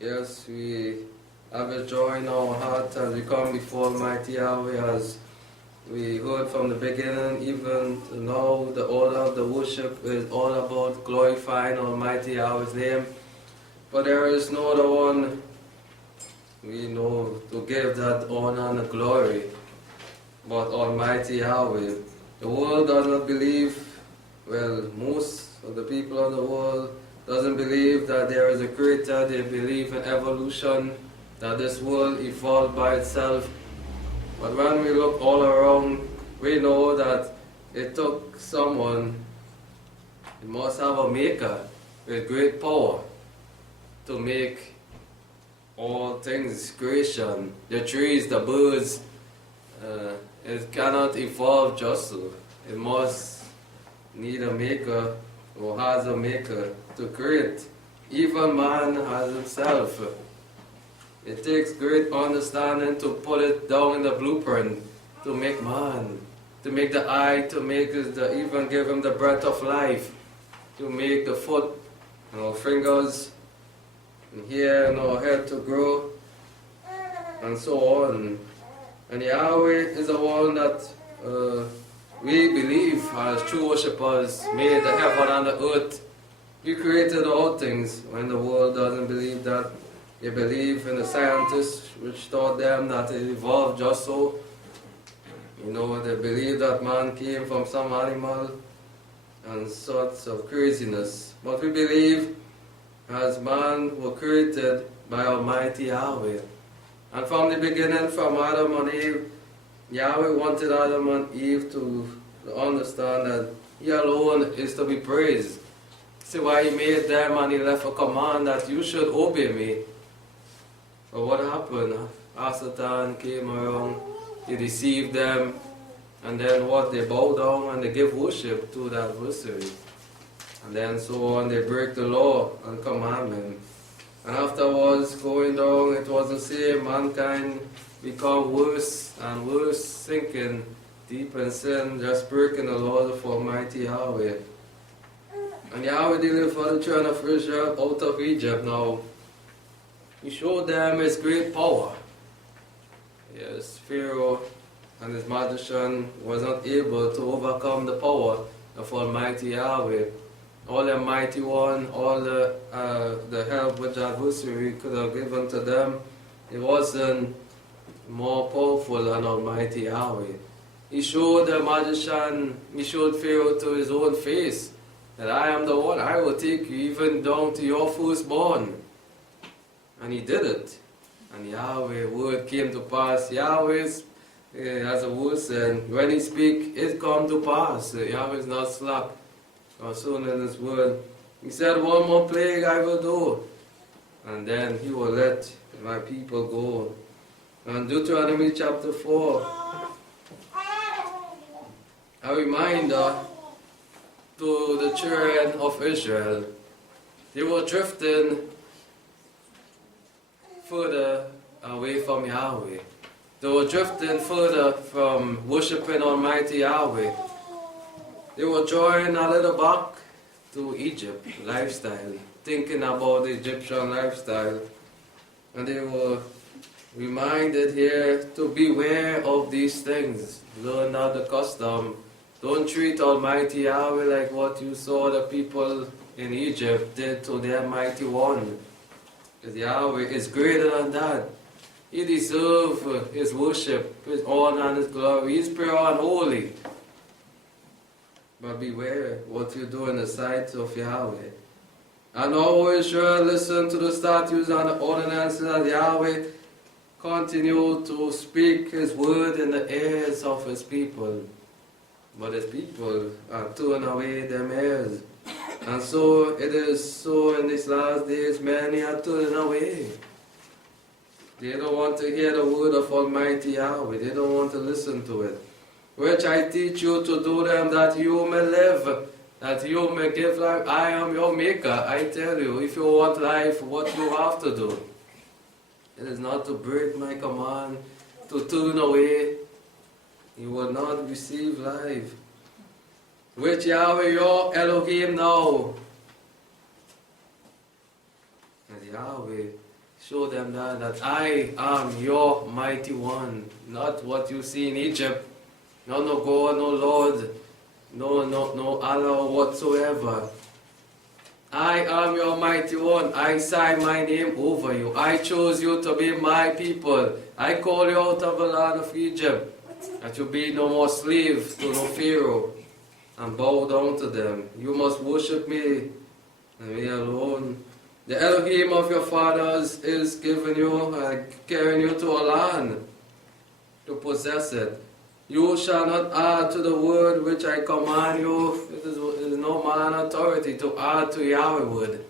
Yes, we have a joy in our heart as we come before Almighty Yahweh, as we heard from the beginning, even to now, the order of the worship is all about glorifying Almighty Yahweh's name. For there is no other one we know to give that honor and glory but Almighty Yahweh. The world does not believe, well, most of the people of the world doesn't believe that there is a creator. They believe in evolution, that this world evolved by itself. But when we look all around, we know that it took someone, it must have a maker with great power to make all things, creation, the trees, the birds. It cannot evolve just so. It must need a maker or has a maker to create. Even man has himself. It takes great understanding to put it down in the blueprint to make man, to make the eye, to make even give him the breath of life, to make the foot and our fingers and hair and our head to grow, and so on. And Yahweh is the one that we believe as true worshippers made the heaven and the earth. He created all things. When the world doesn't believe that, they believe in the scientists which taught them that it evolved just so. You know, they believe that man came from some animal and sorts of craziness. But we believe as man were created by Almighty Yahweh. And from the beginning, from Adam and Eve, Yahweh wanted Adam and Eve to understand that He alone is to be praised. See why He made them and He left a command that you should obey me. But what happened? Satan came around, he deceived them, and then what? They bow down and they give worship to the adversary. And then so on, they break the law and commandment. And afterwards, going down, it was the same. Mankind become worse and worse, sinking deep in sin, just breaking the laws of Almighty Yahweh. And Yahweh delivered the children of Israel out of Egypt. Now, He showed them His great power. Yes, Pharaoh and his magician was not able to overcome the power of Almighty Yahweh. All the mighty one, all the help which the adversary could have given to them, it wasn't more powerful than Almighty Yahweh. He showed the magician, he showed Pharaoh to his own face, that I am the one, I will take you even down to your firstborn. And he did it. And Yahweh's word came to pass. Yahweh has a word said, when He speaks, it come to pass. Yahweh is not slack. Soon in His word, He said, one more plague I will do, and then He will let my people go. And Deuteronomy chapter 4, a reminder to the children of Israel. They were drifting further away from Yahweh. They were drifting further from worshiping Almighty Yahweh. They were drawing a little back to Egypt lifestyle, thinking about the Egyptian lifestyle. And they were reminded here to beware of these things. Learn not the custom. Don't treat Almighty Yahweh like what you saw the people in Egypt did to their mighty one. Because Yahweh is greater than that. He deserves His worship, His honor and His glory. He is pure and holy. But beware what you do in the sight of Yahweh. And O Israel, listen to the statutes and the ordinances of Yahweh. Continue to speak His word in the ears of His people. But His people are turning away their ears. And so it is so in these last days, many are turning away. They don't want to hear the word of Almighty Yahweh. They don't want to listen to it. Which I teach you to do them, that you may live, that you may give life. I am your maker. I tell you, if you want life, what you have to do. It is not to break my command, to turn away. You will not receive life. Which Yahweh your Elohim now. And Yahweh Show them that I am your mighty one, not what you see in Egypt. No God, no Lord, no Allah whatsoever. I am your mighty one. I sign my name over you. I chose you to be my people. I call you out of the land of Egypt, that you be no more slaves to no Pharaoh, and bow down to them. You must worship me, and me alone. The Elohim of your fathers is giving you and carrying you to a land to possess it. You shall not add to the word which I command you. It is no man authority to add to Yahweh word.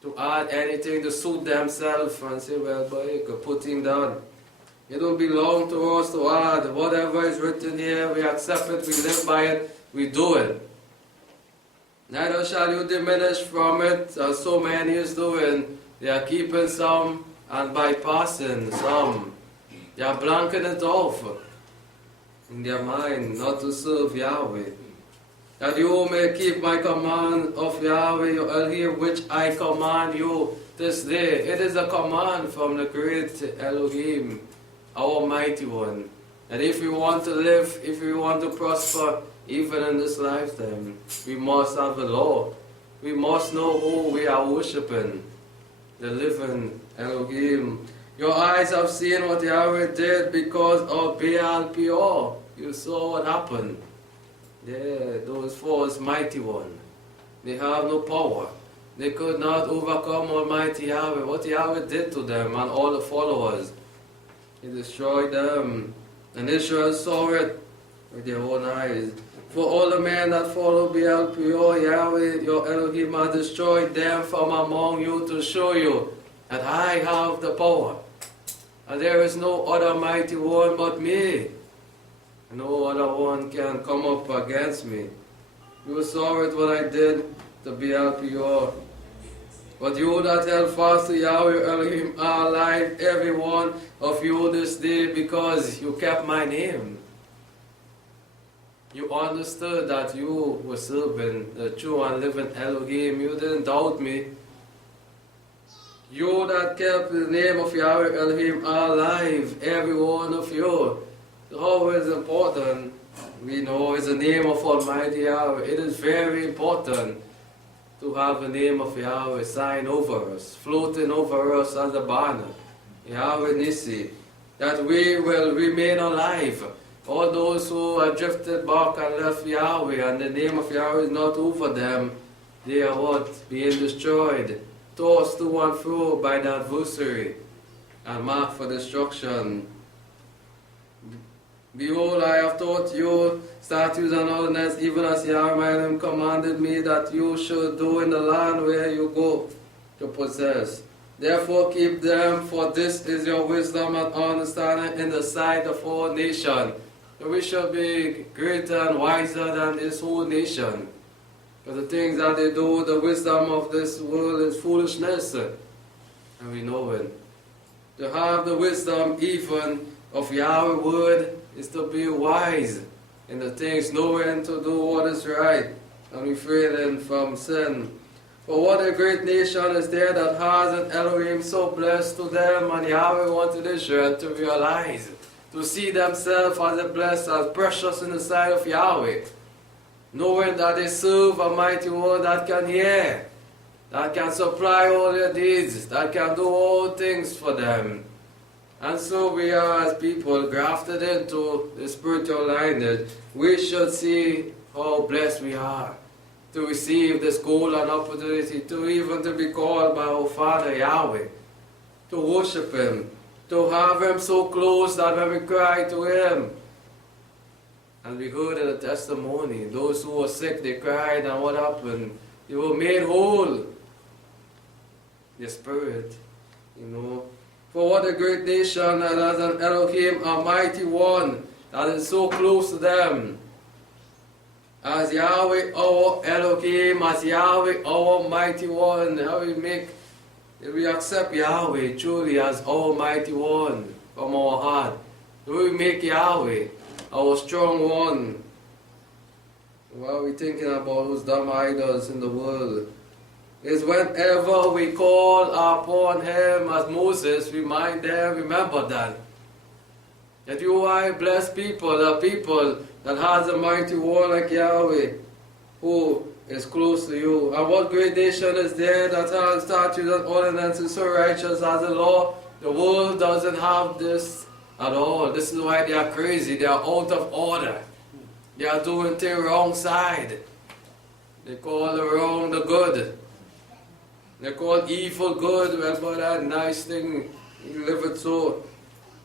To add anything to suit themselves and say, well, boy, you could put him down. It don't belong to us to add. Whatever is written here, we accept it, we live by it, we do it. Neither shall you diminish from it, as so many is doing. They are keeping some and bypassing some. They are blanking it off in their mind, not to serve Yahweh. That you may keep my command of Yahweh, your Elohim, which I command you this day. It is a command from the great Elohim, our mighty one. And if we want to live, if we want to prosper, even in this lifetime, we must have the law. We must know who we are worshipping, the living Elohim. Your eyes have seen what Yahweh did because of Baal Peor. You saw what happened. Yeah, those false mighty ones. They have no power. They could not overcome Almighty Yahweh. What Yahweh did to them and all the followers. He destroyed them. And Israel saw it with their own eyes. For all the men that follow Baal Peor, Yahweh, your Elohim, has destroyed them from among you to show you that I have the power. And there is no other mighty one but me. No other one can come up against me. You saw it what I did to Baal Peor. But you that held fast to Yahweh Elohim are alive, every one of you this day, because you kept my name. You understood that you were serving the true and living Elohim. You didn't doubt me. You that kept the name of Yahweh Elohim are alive, every one of you. How is important? We know it's the name of Almighty Yahweh. It is very important to have the name of Yahweh sign over us, floating over us as a banner. Yahweh Nissi, that we will remain alive. All those who are drifted back and left Yahweh, and the name of Yahweh is not over them, they are what? Being destroyed, tossed to and fro by the adversary, and marked for destruction. Behold, I have taught you statutes and ordinances, even as Yahweh commanded me that you should do in the land where you go to possess. Therefore keep them, for this is your wisdom and understanding in the sight of all nations. We shall be greater and wiser than this whole nation. Because the things that they do, the wisdom of this world is foolishness. And we know it. To have the wisdom even of Yahweh word is to be wise in the things, knowing to do what is right and refraining from sin. For what a great nation is there that has an Elohim so blessed to them, and Yahweh wanted Israel to realize, to see themselves as a blessed, as precious in the sight of Yahweh, knowing that they serve a mighty one that can hear, that can supply all their needs, that can do all things for them. And so we are, as people grafted into the spiritual lineage, we should see how blessed we are to receive this golden opportunity, to even to be called by our Father Yahweh, to worship Him, to have Him so close that when we cry to Him, and we heard in the testimony, those who were sick, they cried, and what happened? They were made whole. The Spirit, you know. For what a great nation that has an Elohim, a mighty one, that is so close to them. As Yahweh our Elohim, as Yahweh our mighty one, how we accept Yahweh truly as our mighty one from our heart. We make Yahweh our strong one. While we're thinking about those dumb idols in the world, is whenever we call upon Him as Moses, remind them, remember that you are a blessed people, a people that has a mighty one like Yahweh, who is close to you. And what great nation is there that has statutes and ordinances so righteous as the law? The world doesn't have this at all. This is why they are crazy. They are out of order. They are doing things wrong side. They call the wrong the good. They call evil good. Well, for that nice thing, you live it so.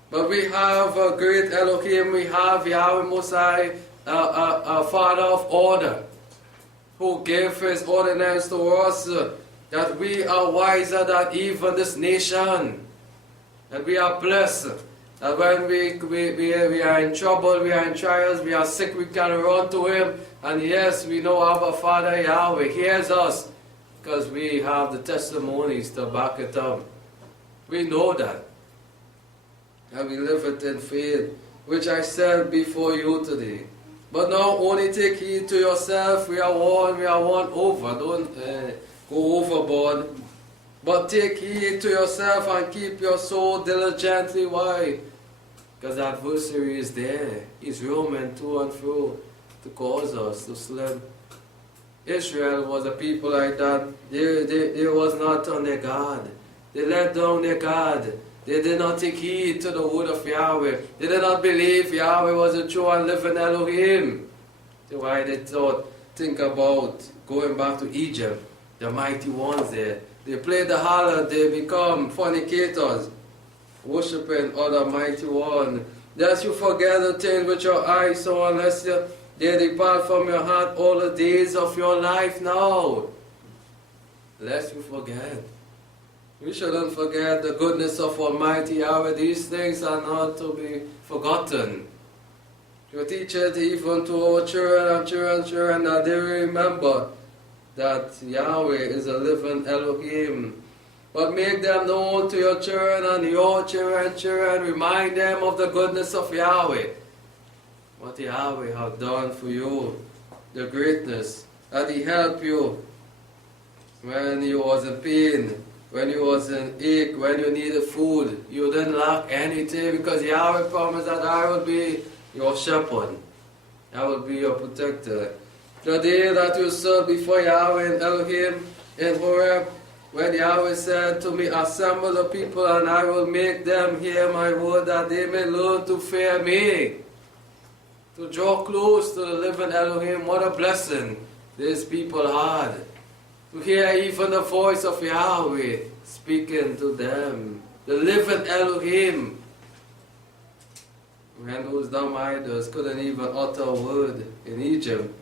But we have a great Elohim. We have Yahweh Mosai, a Father of order, who gave His ordinance to us, that we are wiser than even this nation. That we are blessed. That when we are in trouble, we are in trials, we are sick, we can run to Him. And yes, we know our Father Yahweh hears us, because we have the testimonies to back it up. We know that. And we live it in faith, which I said before you today. But now only take heed to yourself. We are warned over. Don't go overboard. But take heed to yourself and keep your soul diligently. Why? Because the adversary is there. He's roaming to and fro to cause us to slip. Israel was a people like that. They was not on their guard. They let down their guard. They did not take heed to the word of Yahweh. They did not believe Yahweh was a true and living Elohim. That's why they think about going back to Egypt, the mighty ones there. They play the harlot, they become fornicators, worshiping other mighty one. Lest you forget the things which your eyes saw, unless they depart from your heart all the days of your life now. Lest you forget. We shouldn't forget the goodness of Almighty Yahweh. These things are not to be forgotten. To teach it even to our children and children, that they remember that Yahweh is a living Elohim. But make them known to your children and your children. Remind them of the goodness of Yahweh. What Yahweh has done for you. The greatness. That He helped you when you was in pain. When you was in ache, when you needed food, you didn't lack anything, because Yahweh promised that I will be your shepherd. I will be your protector. The day that you stood before Yahweh and Elohim in Horeb, when Yahweh said to me, assemble the people and I will make them hear my word, that they may learn to fear me. To draw close to the living Elohim. What a blessing these people had. To hear even the voice of Yahweh speaking to them. The living Elohim. When those dumb idols couldn't even utter a word in Egypt.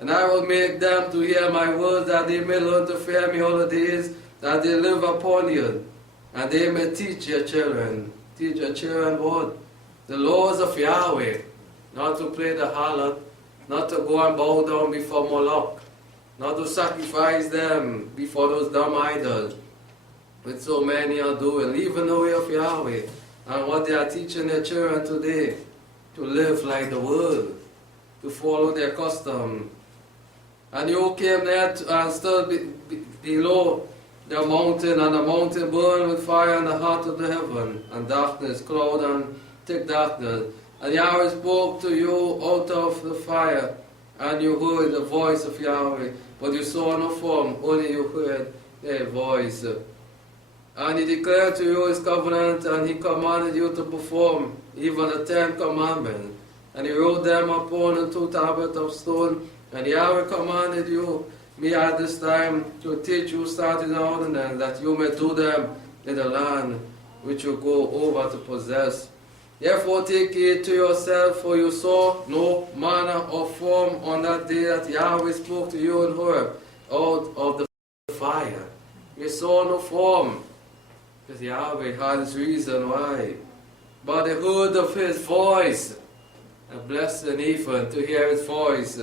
And I will make them to hear my words, that they may learn to fear me all the days that they live upon you. And they may teach your children. Teach your children what? The laws of Yahweh. Not to play the harlot. Not to go and bow down before Moloch. Not to sacrifice them before those dumb idols, which so many are doing, leaving the way of Yahweh. And what they are teaching their children today, to live like the world, to follow their custom. And you came there and stood below the mountain, and the mountain burned with fire in the heart of the heaven, and darkness, cloud and thick darkness. And Yahweh spoke to you out of the fire, and you heard the voice of Yahweh. But you saw no form, only you heard a voice. And He declared to you His covenant, and He commanded you to perform even the 10 commandments. And He wrote them upon the 2 tablets of stone. And Yahweh commanded me at this time to teach you statutes and ordinances, that you may do them in the land which you go over to possess. Therefore take heed to yourself, for you saw no manner of form on that day that Yahweh spoke to you in Horeb out of the fire. You saw no form, because Yahweh had His reason why. But they heard of His voice, a blessing even to hear His voice,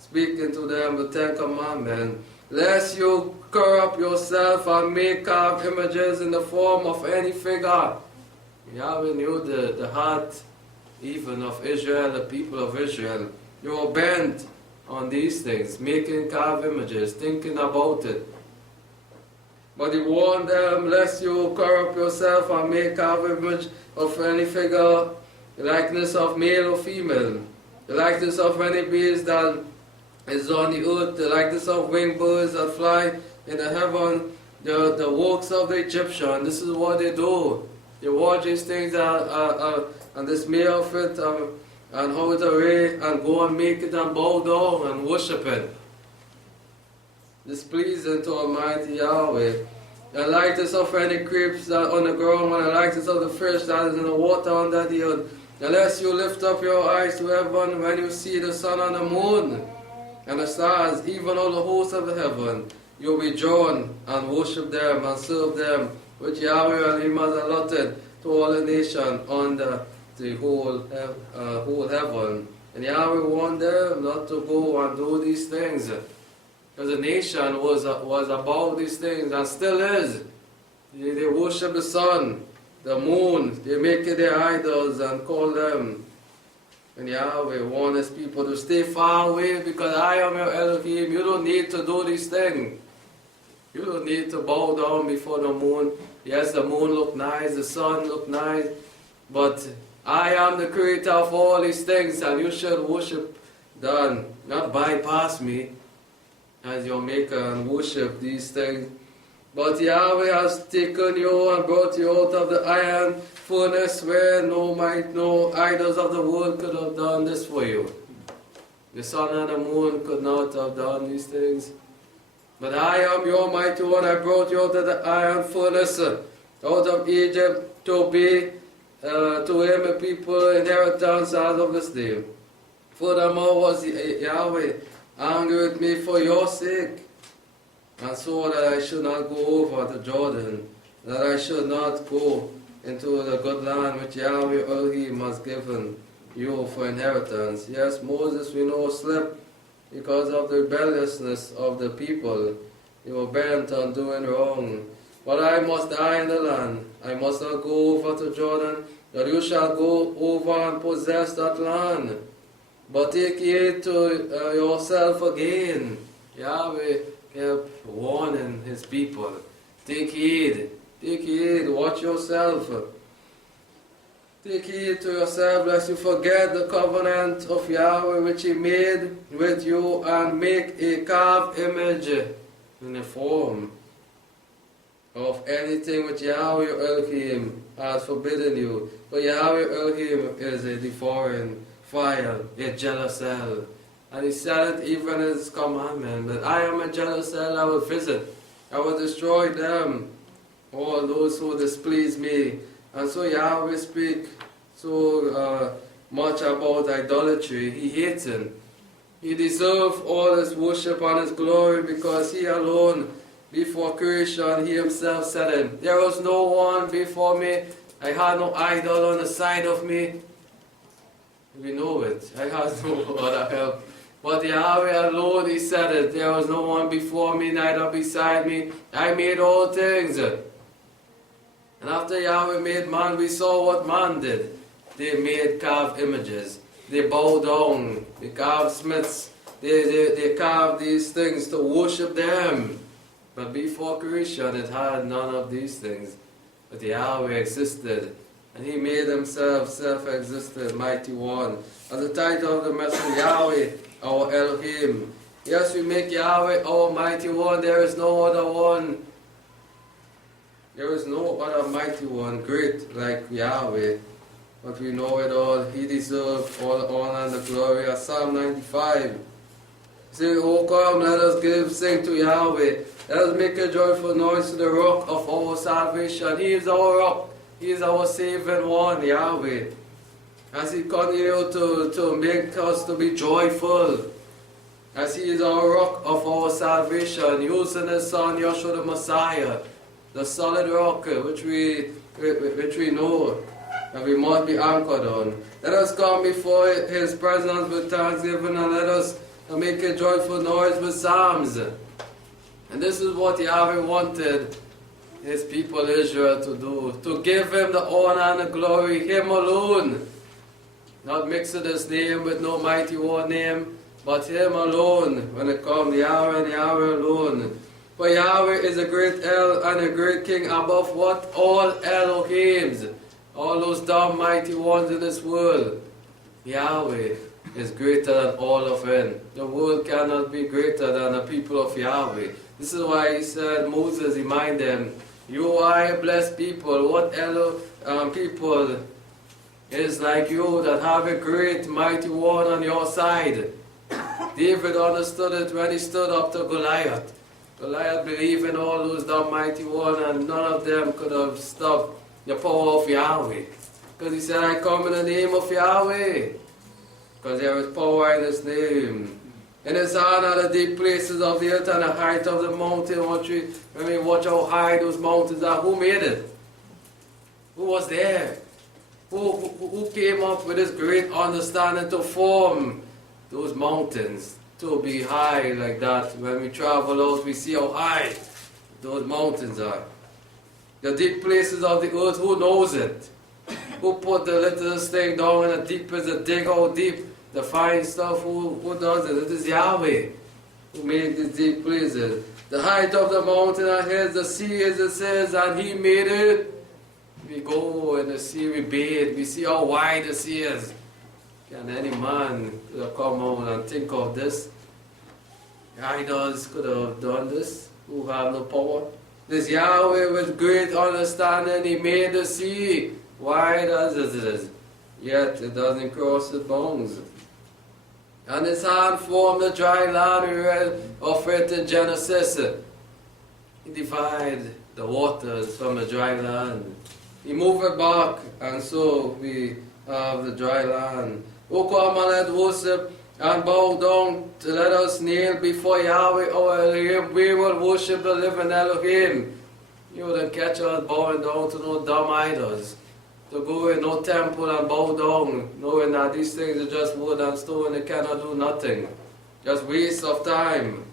speaking to them the 10 commandments. Lest you corrupt yourself and make carved images in the form of any figure. Yahweh knew the heart even of Israel, the people of Israel. You were bent on these things, making carved images, thinking about it. But he warned them, lest you corrupt yourself and make carved image of any figure, the likeness of male or female, the likeness of any beast that is on the earth, the likeness of winged birds that fly in the heaven, the works of the Egyptian. This is what they do. They watch these things and dismay of it and how it array and go and make it and bow down and worship it. Displeasing to Almighty Yahweh. The likeness of any creeps that on the ground, and the likeness of the fish that is in the water under the earth. Unless you lift up your eyes to heaven when you see the sun and the moon and the stars, even all the hosts of the heaven, you'll be drawn and worship them and serve them, which Yahweh Elohim has allotted to all the nation under the whole heaven. And Yahweh warned them not to go and do these things. Because the nation was about these things and still is. They worship the sun, the moon, they make it their idols and call them. And Yahweh warned his people to stay far away because I am your Elohim. You don't need to do these things. You don't need to bow down before the moon. Yes, the moon look nice, the sun look nice, but I am the creator of all these things and you should worship them, not bypass me as your maker and worship these things. But Yahweh has taken you and brought you out of the iron furnace where no idols of the world could have done this for you. The sun and the moon could not have done these things. But I am your mighty one. I brought you out of the iron furnace, out of Egypt, to be to him a people inheritance as of this day. Furthermore was Yahweh angry with me for your sake, and so that I should not go over the Jordan, that I should not go into the good land which Yahweh Elohim has given you for inheritance. Yes, Moses, we know, slipped because of the rebelliousness of the people. They were bent on doing wrong. But I must die in the land. I must not go over to Jordan, that you shall go over and possess that land. But take heed to yourself again. Yahweh kept warning his people. Take heed, watch yourself. Take heed to yourself lest you forget the covenant of Yahweh which he made with you and make a carved image in the form of anything which Yahweh Elohim has forbidden you. For Yahweh Elohim is a devouring fire, a jealous hell. And he said it even in his commandment, that I am a jealous hell, I will visit, I will destroy them, all those who displease me. And so Yahweh speak so much about idolatry. He hates it. He deserves all his worship and his glory because he alone, before creation, he himself said it. There was no one before me. I had no idol on the side of me. We know it. I had no other help. But Yahweh alone, he said it. There was no one before me, neither beside me. I made all things. And after Yahweh made man, we saw what man did. They made carved images. They bowed down. They carved smiths. They carved these things to worship them. But before creation, it had none of these things. But Yahweh existed. And he made himself self-existent, mighty one. And the title of the message, Yahweh, our Elohim. Yes, we make Yahweh our mighty one. There is no other one. There is no other mighty one, great like Yahweh. But we know it all. He deserves all the honor and the glory. As Psalm 95. Say, oh come, let us sing to Yahweh. Let us make a joyful noise to the rock of our salvation. He is our rock. He is our saving one, Yahweh. As he continues to make us to be joyful. As he is our rock of our salvation. Using his son, Yeshua the Messiah. The solid rock which we know and we must be anchored on. Let us come before his presence with thanksgiving and let us make a joyful noise with psalms. And this is what Yahweh wanted his people Israel to do. To give him the honor and the glory, him alone. Not mixing his name with no mighty one name, but him alone when it comes Yahweh and Yahweh alone. For Yahweh is a great El and a great King above what? All Elohims. All those dumb mighty ones in this world. Yahweh is greater than all of them. The world cannot be greater than the people of Yahweh. This is why he said, Moses, remind them, you are a blessed people. What people is like you that have a great mighty one on your side? David understood it when he stood up to Goliath. Goliath believed in all those dumb mighty one, and none of them could have stopped the power of Yahweh. Because he said, I come in the name of Yahweh. Because there is power in his name. In his hand are the deep places of the earth and the height of the mountain. Watch how high those mountains are. Who made it? Who was there? Who came up with this great understanding to form those mountains? To be high like that. When we travel out, we see how high those mountains are. The deep places of the earth, who knows it? Who put the littlest thing down in the deepest, the dig out deep, the fine stuff, who does it? It is Yahweh who made these deep places. The height of the mountain are his, the sea as it says, and he made it. We go in the sea, we bathe, we see how wide the sea is. Can any man come out and think of this? Idols could have done this, who have no power. This Yahweh with great understanding, he made the sea wide as it is, yet it doesn't cross the bones. And his hand formed the dry land, we read of it in Genesis. He divided the waters from the dry land. He moved it back, and so we have the dry land. O come and let worship and bow down to let us kneel before Yahweh our Elohim. We will worship the living Elohim. You wouldn't catch us bowing down to no dumb idols. To go in no temple and bow down, knowing that these things are just wood and stone, they cannot do nothing. Just waste of time.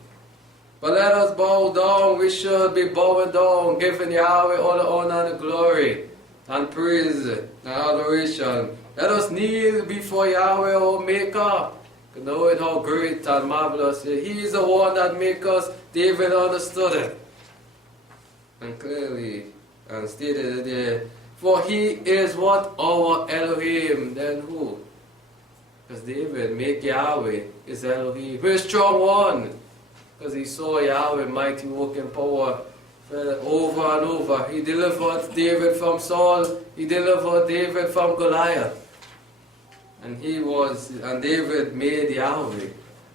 But let us bow down, we should be bowing down, giving Yahweh all the honor and the glory, and praise and adoration. Let us kneel before Yahweh our Maker, knowing how great and marvelous He is. He is the one that makes us. David understood it, and clearly, and stated it there. For he is what? Our Elohim. Then who? Because David make Yahweh his Elohim. Very strong one. Because he saw Yahweh mighty working power over and over. He delivered David from Saul. He delivered David from Goliath. And David made Yahweh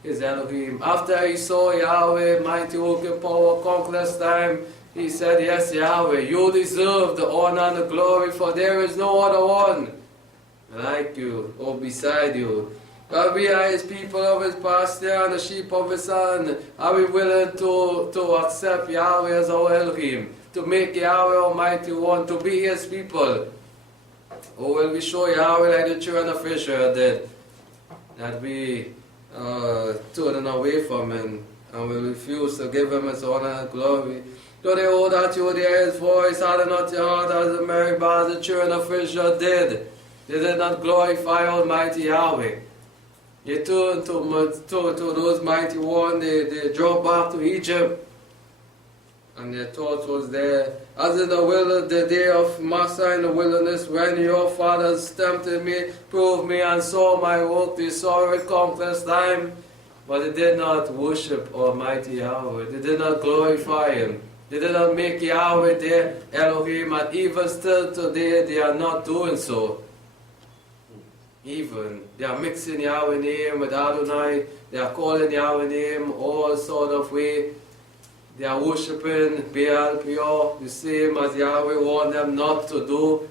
his Elohim. After he saw Yahweh mighty working power, conquest time, he said, yes, Yahweh, you deserve the honor and the glory, for there is no other one like you or beside you. But we are his people of his pasture and the sheep of his hand. Are we willing to accept Yahweh as our Elohim, to make Yahweh Almighty One, to be his people? Or will we show Yahweh like the children of Israel did, that we turning away from him and will refuse to give him his honor and glory? Do they hold that you hear his voice, harden not your heart as the Meribah, the children of Israel did. They did not glorify Almighty Yahweh. They turned to those mighty ones, they drove back to Egypt. And their thought was there. As in the day of Massa in the wilderness, when your fathers tempted me, proved me, and saw my work, they saw it conquest time. But they did not worship Almighty Yahweh. They did not glorify Him. They did not make Yahweh their Elohim, and even still today they are not doing so. Even they are mixing Yahweh name with Adonai, they are calling Yahweh name all sort of way. They are worshipping Baal Peor, the same as Yahweh warned them not to do,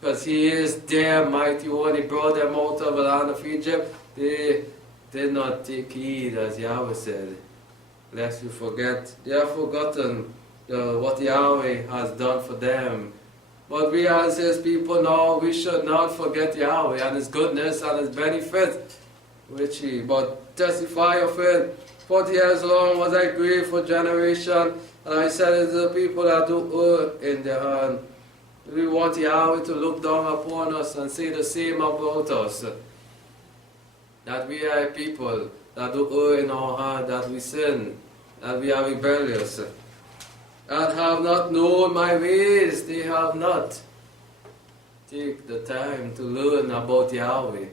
because He is their mighty one. He brought them out of the land of Egypt. They did not take heed, as Yahweh said, lest you forget. They have forgotten what Yahweh has done for them. But we as His people now, we should not forget Yahweh and His goodness and His benefit, which He but testify of it. 40 years long was I grieved for generation, and I said it to the people that do err in their hand. We want Yahweh to look down upon us and say the same about us, that we are a people that do err in our heart, that we sin, that we are rebellious. and have not known my ways. They have not taken the time to learn about Yahweh.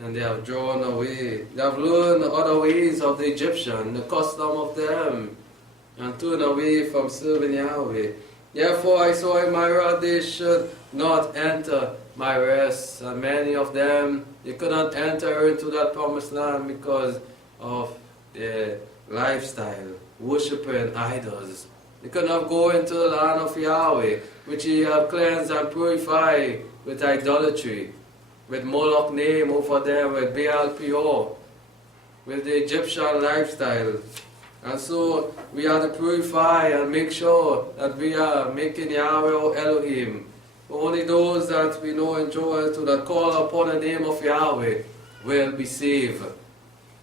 And they have drawn away. They have learned the other ways of the Egyptian, the custom of them, and turned away from serving Yahweh. Therefore I saw in my wrath they should not enter my rest. And many of them, they could not enter into that promised land because of their lifestyle, worshipping idols. They could not go into the land of Yahweh, which He had cleansed and purified with idolatry, with Moloch name over them, with Baal Peor, with the Egyptian lifestyle. And so we have to purify and make sure that we are making Yahweh our Elohim. Only those that we know and Joel that call upon the name of Yahweh will be saved.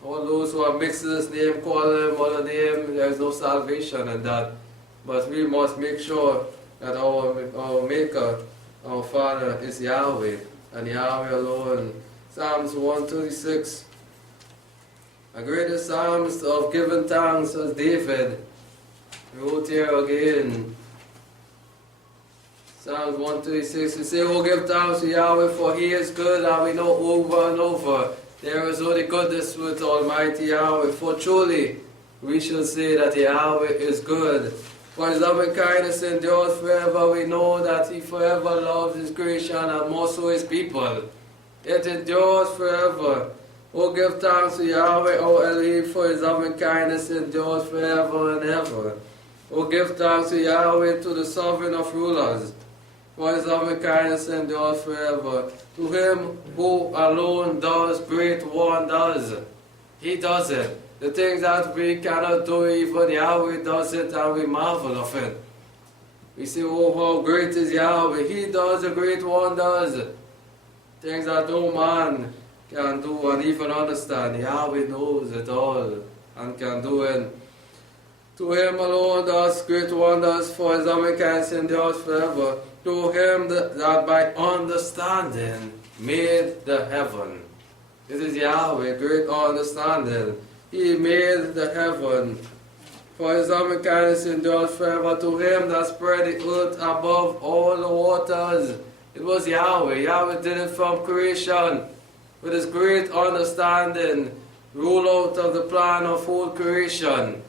All those who have mixed this name, call them other name, there is no salvation in that. But we must make sure that our Maker, our Father, is Yahweh, and Yahweh alone. Psalms 136. A greatest psalmist of giving thanks was David. Wrote here again. Psalms 136, we say, "Oh, give thanks to Yahweh, for He is good," and we know over and over, there is only goodness with Almighty Yahweh. For truly, we shall say that Yahweh is good. For His loving kindness endures forever. We know that He forever loves His creation, and more so His people. It endures forever. Oh, give thanks to Yahweh, our Elohim, for His loving kindness endures forever and ever. Oh, give thanks to Yahweh, to the sovereign of rulers, for His loving kindness endures forever. To Him who alone does great wonders. He does it. The things that we cannot do, even Yahweh does it, and we marvel of it. We say, oh, how great is Yahweh. He does the great wonders. Things that no man can do and even understand. Yahweh knows it all and can do it. To Him alone does great wonders, for His loving kindness endures forever. To Him that by understanding made the heaven. This is Yahweh, great understanding. He made the heaven. For His loving kindness endures forever. To Him that spread the earth above all the waters. It was Yahweh. Yahweh did it from creation. With His great understanding, rule out of the plan of whole creation.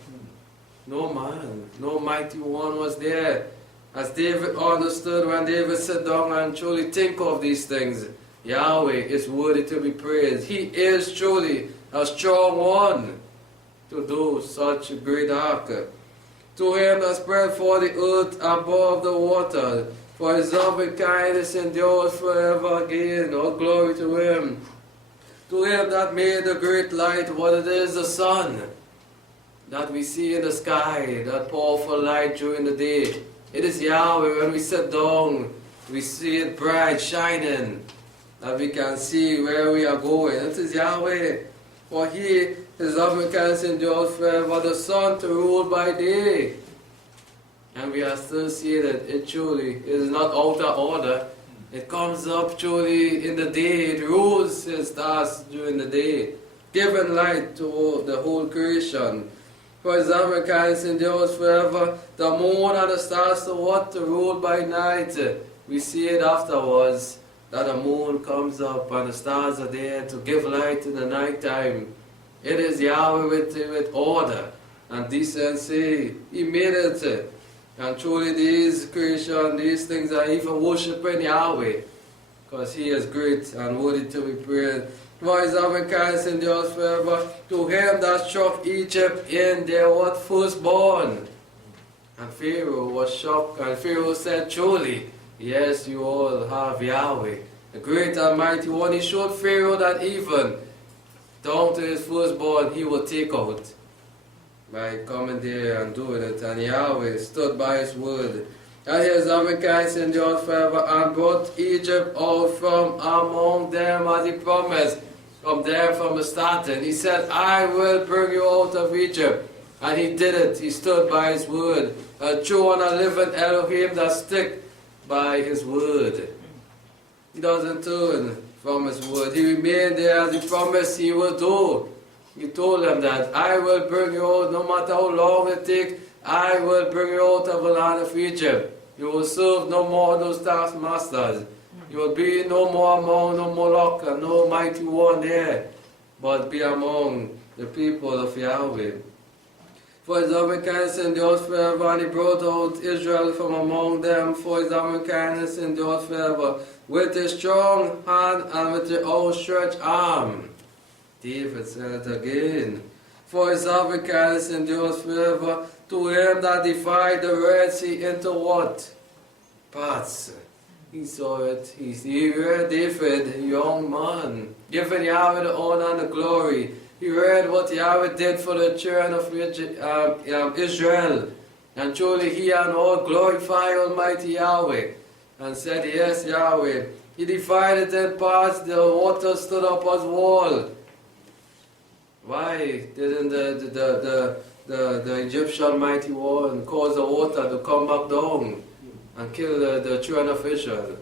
No man, no mighty one was there. As David understood when David sat down and truly think of these things, Yahweh is worthy to be praised. He is truly a strong one to do such a great act. To Him that spread forth the earth above the water, for His loving kindness endures forever again. All glory to Him. To Him that made the great light, what it is, the sun, that we see in the sky, that powerful light during the day. It is Yahweh. When we sit down, we see it bright, shining, that we can see where we are going. It is Yahweh. For He, His loving kindness endures forever. The sun to rule by day. And we are still seeing that it truly is not out of order. It comes up truly in the day. It rules His stars during the day, giving light to the whole creation. For His loving kindness endures forever. The moon and the stars to what? To rule by night. We see it afterwards, that the moon comes up and the stars are there to give light in the night time. It is Yahweh with order and decency. He made it. And truly these creation, these things are even worshiping Yahweh, because He is great and worthy to be praised. For His loving kindness endures forever. To Him that struck Egypt in their what? Firstborn. And Pharaoh was shocked, and Pharaoh said, truly, yes, you all have Yahweh, the great and mighty one. He showed Pharaoh that even down to his firstborn He will take out, by coming there and doing it. And Yahweh stood by His word. And His loving kindness endured forever, and brought Egypt out from among them, as He promised, from there from the starting. He said, I will bring you out of Egypt. And He did it. He stood by His word. A true and a living Elohim that stick by His word. He doesn't turn from His word. He remained there as He promised He will do. He told them that I will bring you out no matter how long it takes. I will bring you out of the land of Egypt. You will serve no more those taskmasters. You will be no more among no Moloch and no mighty one there, but be among the people of Yahweh. For his loving kindness endures forever, and he brought out Israel from among them. For his loving kindness endures forever, with his strong hand and with his outstretched arm. David said it again. For his loving kindness endures forever, to him that divided the Red Sea into what? Parts. He saw it. He read David, young man, giving Yahweh the honor and the glory. He read what Yahweh did for the children of Israel. And truly he and all glorify Almighty Yahweh. And said, yes, Yahweh. He divided in parts, the water stood up as wall. Why didn't the Egyptian mighty one cause the water to come back down and kill the children of Israel?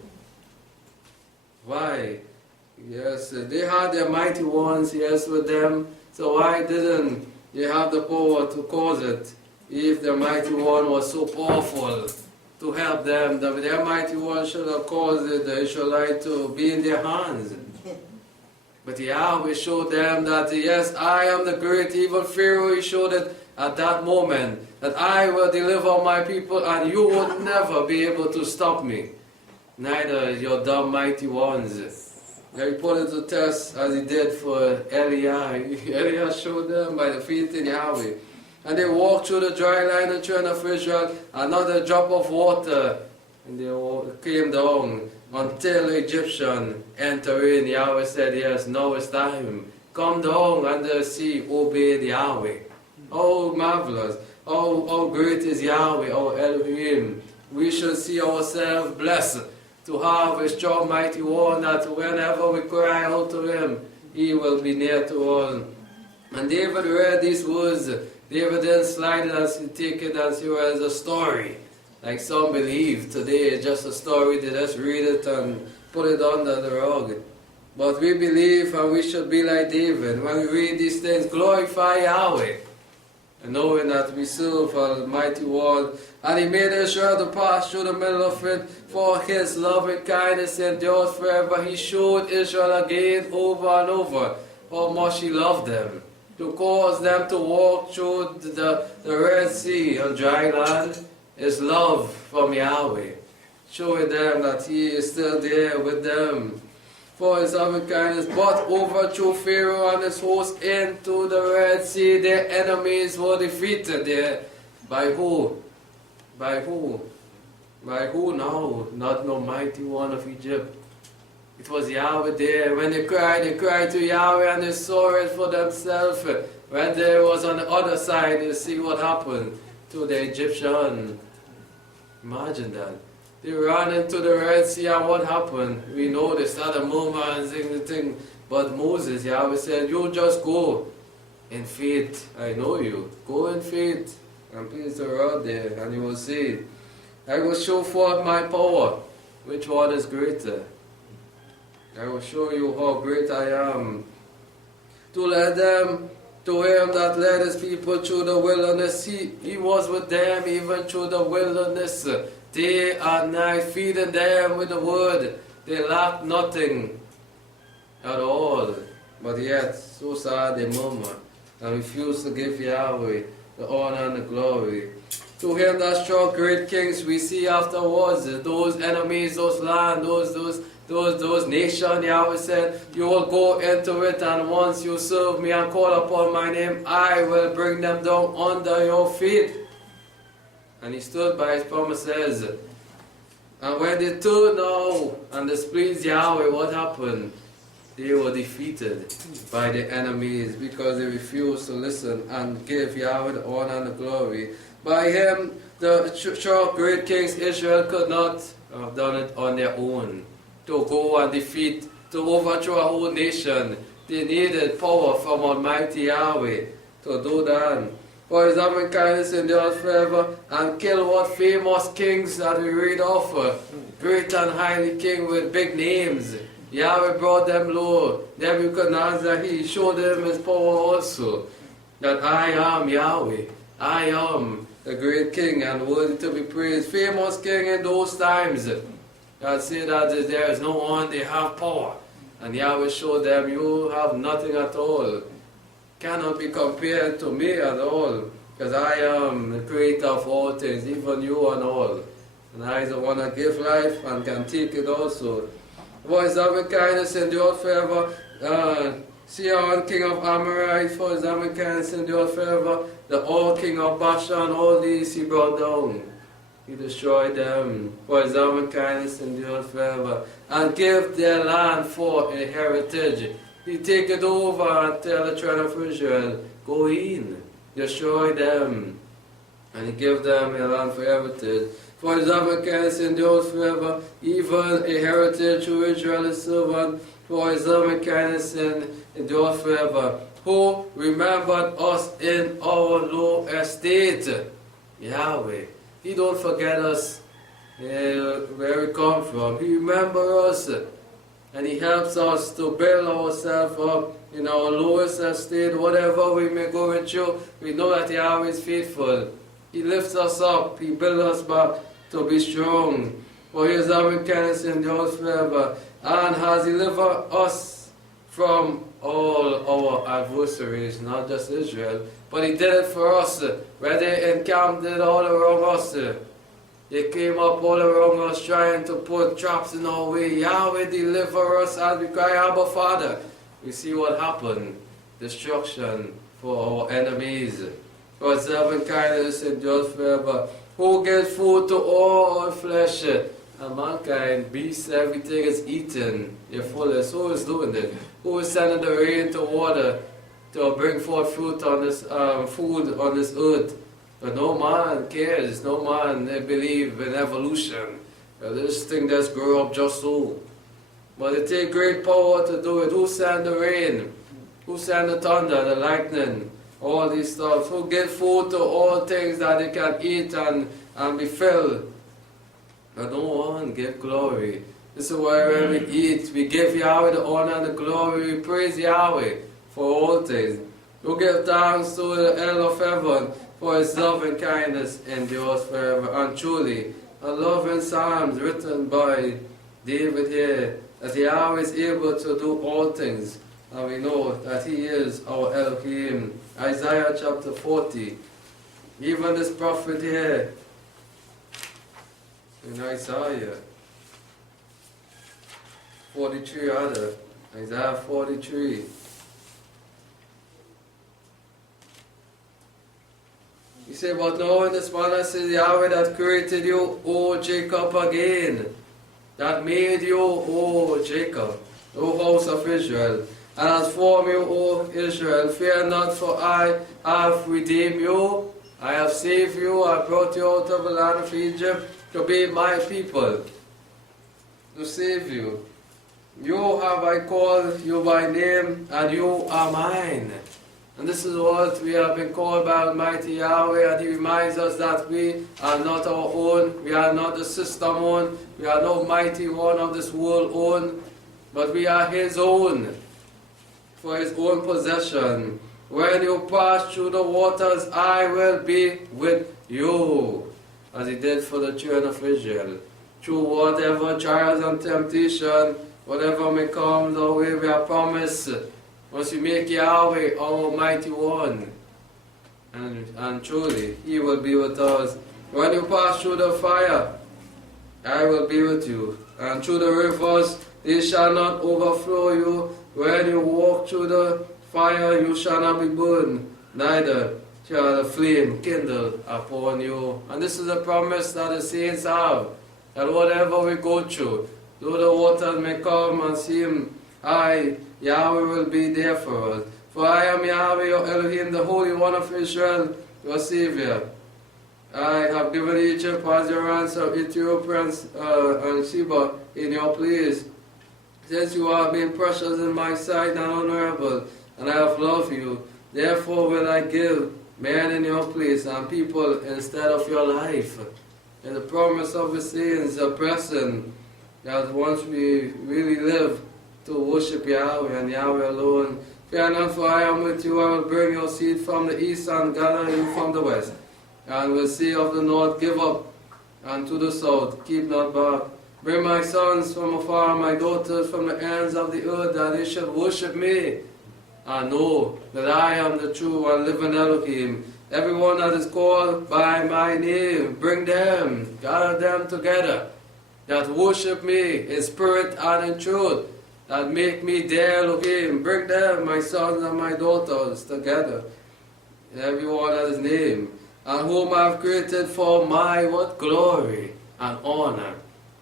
Why? Yes, they had their mighty ones, yes, with them. So why didn't they have the power to cause it if the mighty one was so powerful to help them? Their mighty one should have caused the Israelites to be in their hands. But Yahweh showed them that, yes, I am the great evil Pharaoh. He showed it at that moment, that I will deliver my people and you will never be able to stop me. Neither your dumb mighty ones. He put it to test as he did for Eliah. Eliah showed them by the faith in Yahweh. And they walked through the dry land, the children of Israel, and not a drop of water. And they all came down until the Egyptian entered in. Yahweh said, yes, now it's time. Come down, and the sea obeyed Yahweh. Oh, marvelous. Oh, great is Yahweh, oh Elohim. We should see ourselves blessed to have a strong, mighty one, that whenever we cry out to him, he will be near to us. And David read these words. David didn't slide it and take it as a story, like some believe today. It's just a story. They just read it and put it under the rug. But we believe, and we should be like David. When we read these things, glorify Yahweh, and knowing that we serve Almighty One. And he made Israel to pass through the middle of it, for his loving kindness endures forever. He showed Israel again over and over how much he loved them, to cause them to walk through the Red Sea on dry land. His love from Yahweh, showing them that he is still there with them. For his loving kindness, but overthrew Pharaoh and his host into the Red Sea. Their enemies were defeated there. By who? By who? By who now? Not no mighty one of Egypt. It was Yahweh there. When they cried to Yahweh, and they saw it for themselves. When they was on the other side, you see what happened to the Egyptian. Imagine that. They ran into the Red Sea, and what happened? We know they started murmuring and singing the thing. But Moses, Yahweh said, you just go in faith. I know you. Go in faith and place the rod there, and you will see. I will show forth my power. Which one is greater? I will show you how great I am. To lead them to him that led his people through the wilderness. He was with them even through the wilderness. Day and night, feeding them with the word. They lacked nothing at all. But yet, so sad they murmur and refuse to give Yahweh the honor and the glory. To him that struck great kings, we see afterwards, those enemies, those land, those nations, Yahweh said, you will go into it, and once you serve me and call upon my name, I will bring them down under your feet. And he stood by his promises. And when they turned now and displeased Yahweh, what happened? They were defeated by the enemies because they refused to listen and give Yahweh the honor and the glory. By him, the short great kings Israel could not have done it on their own. To go and defeat, to overthrow a whole nation, they needed power from Almighty Yahweh to do that. For his loving kindness endures forever, and kill what famous kings that we read of. Great and highly king with big names. Yahweh brought them low. Nebuchadnezzar, he showed them his power also. That I am Yahweh. I am the great king and worthy to be praised, famous king in those times. God said that there is no one, they have power. And Yahweh showed them, you have nothing at all. Cannot be compared to me at all. Because I am the creator of all things, even you and all. And I is the one that gives life and can take it also. For his loving kindness endured forever. Sihon, king of Amorite, for his loving kindness endured forever. The old king of Bashan, all these he brought down. He destroyed them, for his loving kindness endured forever. And gave their land for a heritage. He take it over and tell the children of Israel, go in, destroy them. And he gave them a land for heritage. For his loving kindness endures forever, even a heritage to Israel his servant. For his loving kindness endures forever. Who remembered us in our low estate? Yahweh. He don't forget us where we come from. He remembers us. And he helps us to build ourselves up in our lowest estate. Whatever we may go through, we know that Yahweh is faithful. He lifts us up. He builds us back to be strong. For his loving kindness endures forever, and has delivered us from all our adversaries, not just Israel, but he did it for us. Where they encamped it all around us, they came up all around us trying to put traps in our way. Yahweh deliver us as we cry, Abba Father. We see what happened. Destruction for our enemies. For his loving kindness endures forever. Who gives food to all flesh? And mankind, beasts, everything is eaten. Your fullest. Who is doing it? Who is sending the rain to water to bring forth fruit on this food on this earth? But no man cares. No man they believe in evolution. This thing just grow up just so. But it takes great power to do it. Who send the rain? Who send the thunder, the lightning? All these stuff. Who give food to all things that they can eat and be filled? But no one give glory. This is why when we eat, we give Yahweh the honor and the glory. We praise Yahweh for all things. We give thanks to the El of heaven for his love and kindness endures forever. And truly, a love in Psalms written by David here, that Yahweh is able to do all things. And we know that he is our Elohim. Isaiah chapter 40. Even this prophet here, in Isaiah 43 rather, Isaiah 43. He said, but now in this manner says Yahweh that created you, O Jacob again, that made you, O Jacob, O house of Israel, and has formed you, O Israel. Fear not, for I have redeemed you, I have saved you, I brought you out of the land of Egypt, to be my people, to save you. You have I called you by name, and you are mine. And this is what we have been called by Almighty Yahweh, and he reminds us that we are not our own, we are not the system own, we are no mighty one of this world own, but we are his own, for his own possession. When you pass through the waters, I will be with you, as he did for the children of Israel. Through whatever trials and temptation, whatever may come our way, we are promised, once we make Yahweh our mighty one, and truly he will be with us. When you pass through the fire, I will be with you, and through the rivers, they shall not overflow you. When you walk through the fire, you shall not be burned, neither shall the flame kindle upon you. And this is a promise that the saints have, that whatever we go through, though the waters may come and seem high, Yahweh will be there for us. For I am Yahweh, your Elohim, the Holy One of Israel, your Savior. I have given Egypt as your ransom, Ethiopia and Sheba in your place. Since you have been precious in my sight and honorable, and I have loved you, therefore will I give men in your place and people instead of your life. And the promise of the saints, a blessing, that once we really live to worship Yahweh and Yahweh alone. Fear not, for I am with you. I will bring your seed from the east and gather you from the west. and will say of the north, give up, and to the south, keep not back. Bring my sons from afar, my daughters from the ends of the earth, that they should worship me, and know that I am the true and living Elohim. Everyone that is called by my name, bring them, gather them together, that worship me in spirit and in truth, that make me their Elohim. Bring them, my sons and my daughters, together, everyone that is named, and whom I have created for my what glory and honor.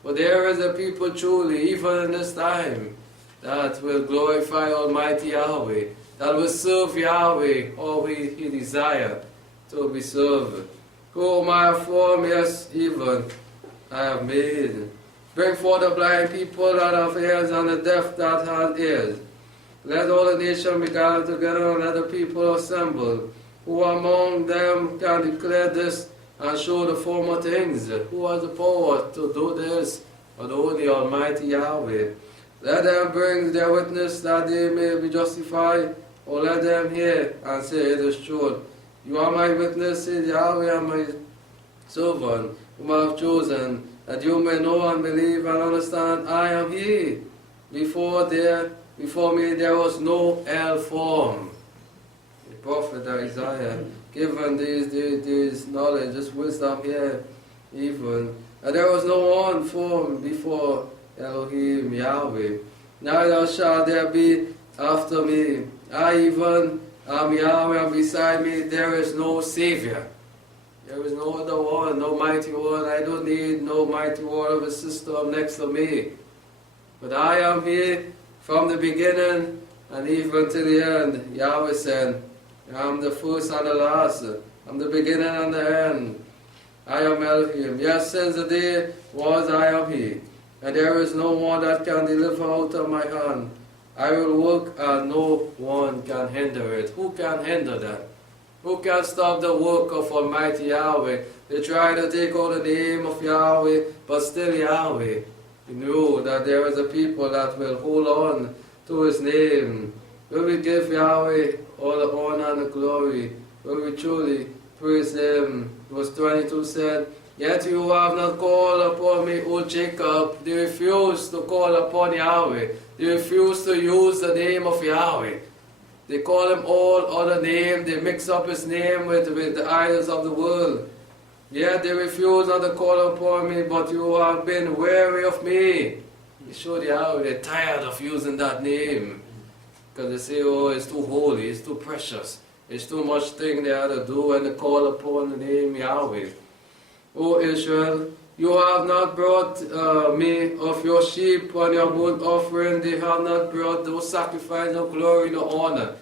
For there is a people truly, even in this time, that will glorify Almighty Yahweh, that will serve Yahweh, all He desire to be served. Whom I have formed, yes, even I have made. Bring forth the blind people that have ears, and the deaf that have ears. Let all the nations be gathered together, and let the people assemble. Who among them can declare this and show the former things? Who has the power to do this? But only Almighty Yahweh. Let them bring their witness that they may be justified, or let them hear and say it is true. You are my witness, said Yahweh, and my servant, whom I have chosen, that you may know and believe and understand I am He. Before me there was no ill form. The prophet Isaiah, given these knowledge, this wisdom here, even, and there was no one formed before Elohim Yahweh. Neither shall there be after me. I even am Yahweh, and beside me there is no Savior. There is no other one, no mighty one. I don't need no mighty one of a system next to me. But I am here from the beginning and even to the end. Yahweh said, I am the first and the last. I'm the beginning and the end. I am Elohim. Yes, since the day was I am He. And there is no one that can deliver out of my hand. I will work and no one can hinder it. Who can hinder that? Who can stop the work of Almighty Yahweh? They try to take out the name of Yahweh, but still Yahweh. You know that there is a people that will hold on to His name. Will we give Yahweh all the honor and the glory? Will we truly praise Him? Verse 22 said, Yet you have not called upon me, O Jacob. They refuse to call upon Yahweh. They refuse to use the name of Yahweh. They call Him all other names. They mix up His name with the idols of the world. Yet they refuse not to call upon me, but you have been weary of me. They showed Yahweh they're tired of using that name. Because they say, oh, it's too holy, it's too precious. It's too much thing they have to do when they call upon the name Yahweh. O Israel, you have not brought me of your sheep and your burnt offering. They have not brought those sacrifices of glory and honor.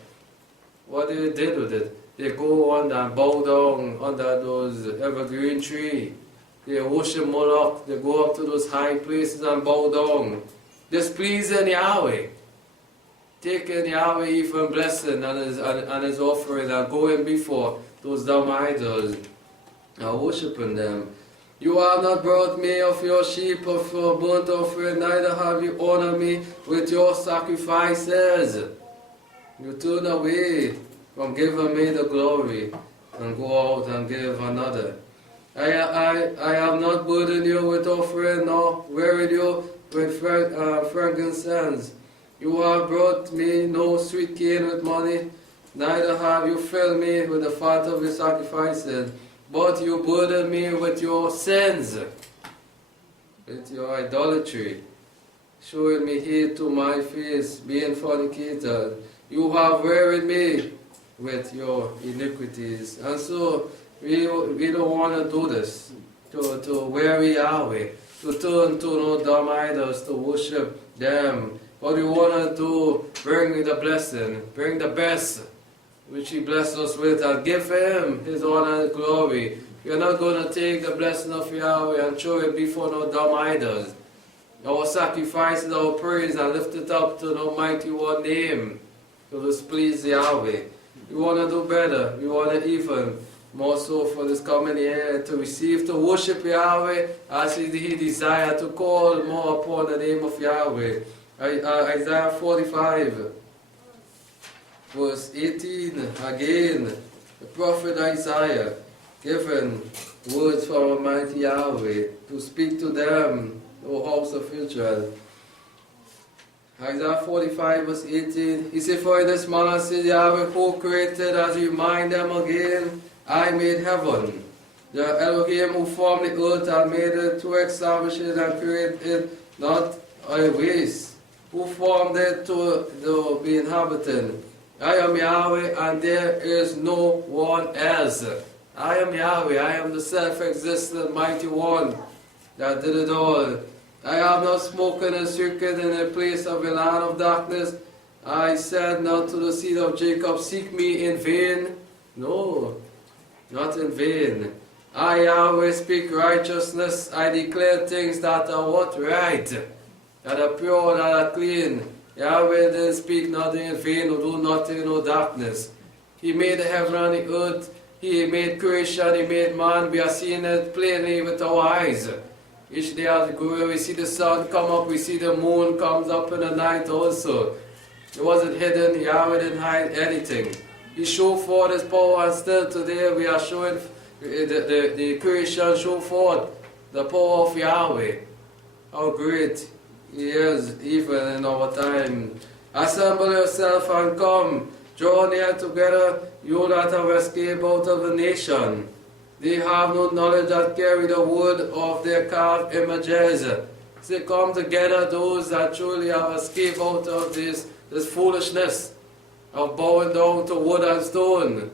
What they did with it? They go on and bow down under those evergreen tree. They worship Moloch. They go up to those high places and bow down. Displeasing Yahweh. Taking Yahweh even blessing and his offering and going before those dumb idols. Worshipping them. You have not brought me of your sheep of your burnt offering, neither have you honored me with your sacrifices. You turn away from giving me the glory and go out and give another. I have not burdened you with offering, nor wearied you with frankincense. You have brought me no sweet cane with money, neither have you filled me with the fat of your sacrifices. But you burden me with your sins, with your idolatry, showing me hate to my face, being fornicated. You have wearied me with your iniquities. And so we don't want to do this, to weary Yahweh, to turn to no dumb idols, to worship them. What we want to do, bring the blessing, bring the best, which He blessed us with, and give Him His honor and glory. We are not going to take the blessing of Yahweh and throw it before no dumb idols. Our sacrifices, our praise, and lift it up to the Almighty One name to displease Yahweh. We want to do better. We want to even more so for this coming year to receive, to worship Yahweh as He desires, to call more upon the name of Yahweh. Isaiah 45. Verse 18, again, the prophet Isaiah, given words from Almighty Yahweh to speak to them, O house of Israel. Isaiah 45 verse 18, he said, for in this manner says Yahweh, who created, as you remind them again, I made heaven. The Elohim who formed the earth and made it to establish it and create it, not a waste. Who formed it to be inhabited. I am Yahweh and there is no one else. I am Yahweh, I am the self-existent mighty one that did it all. I have not spoken in secret in a place of a land of darkness. I said not to the seed of Jacob, seek me in vain. No, not in vain. I, Yahweh, speak righteousness. I declare things that are what? Right, that are pure, that are clean. Yahweh didn't speak nothing in vain or do nothing in no darkness. He made the heaven and the earth. He made creation, He made man. We are seeing it plainly with our eyes. Each day as we go, we see the sun come up, we see the moon comes up in the night also. It wasn't hidden, Yahweh didn't hide anything. He showed forth His power, and still today we are showing the creation show forth the power of Yahweh. How great He is even in our time. Assemble yourself and come, draw near together, you that have escaped out of the nation. They have no knowledge that carry the wood of their carved images. Say, come together, those that truly have escaped out of this foolishness of bowing down to wood and stone.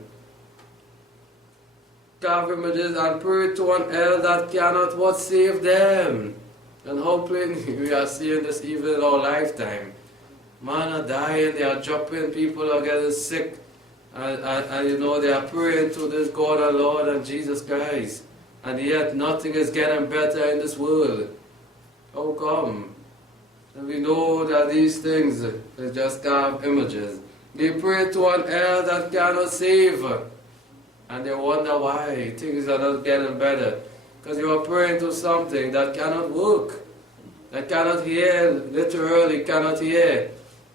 Carved images and pray to an El that cannot what save them. And how plainly we are seeing this even in our lifetime. Man are dying, they are dropping, people are getting sick. And you know, they are praying to this God our Lord and Jesus Christ. And yet nothing is getting better in this world. How come? And we know that these things are just carved images. They pray to an El that cannot save. And they wonder why things are not getting better. Because you are praying to something that cannot work. That cannot hear, literally cannot hear.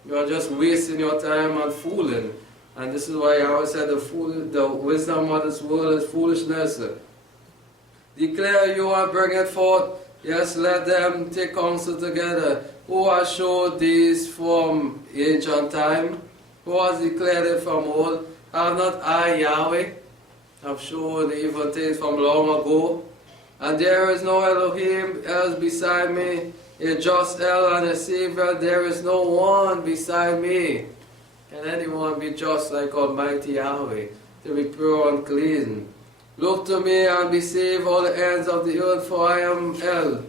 You are just wasting your time and fooling. And this is why I always said the wisdom of this world is foolishness. Declare you are bringing forth, yes, let them take counsel together. Who has showed these from ancient time? Who has declared it from old? Have not I, Yahweh, have shown evil things from long ago? And there is no Elohim else beside me, a just El and a Savior, there is no one beside me. Can anyone be just like Almighty Yahweh, to be pure and clean? Look to me and be saved, all the ends of the earth, for I am El,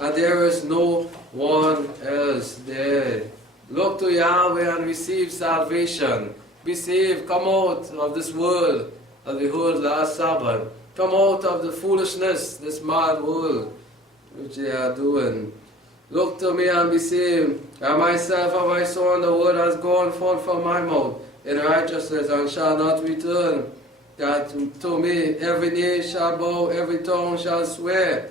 and there is no one else there. Look to Yahweh and receive salvation. Be saved, come out of this world, as we heard last Sabbath. Come out of the foolishness, this mad world, which they are doing. Look to me and be saved. And myself have I sworn, the word has gone forth from my mouth in righteousness and shall not return. That to me every knee shall bow, every tongue shall swear.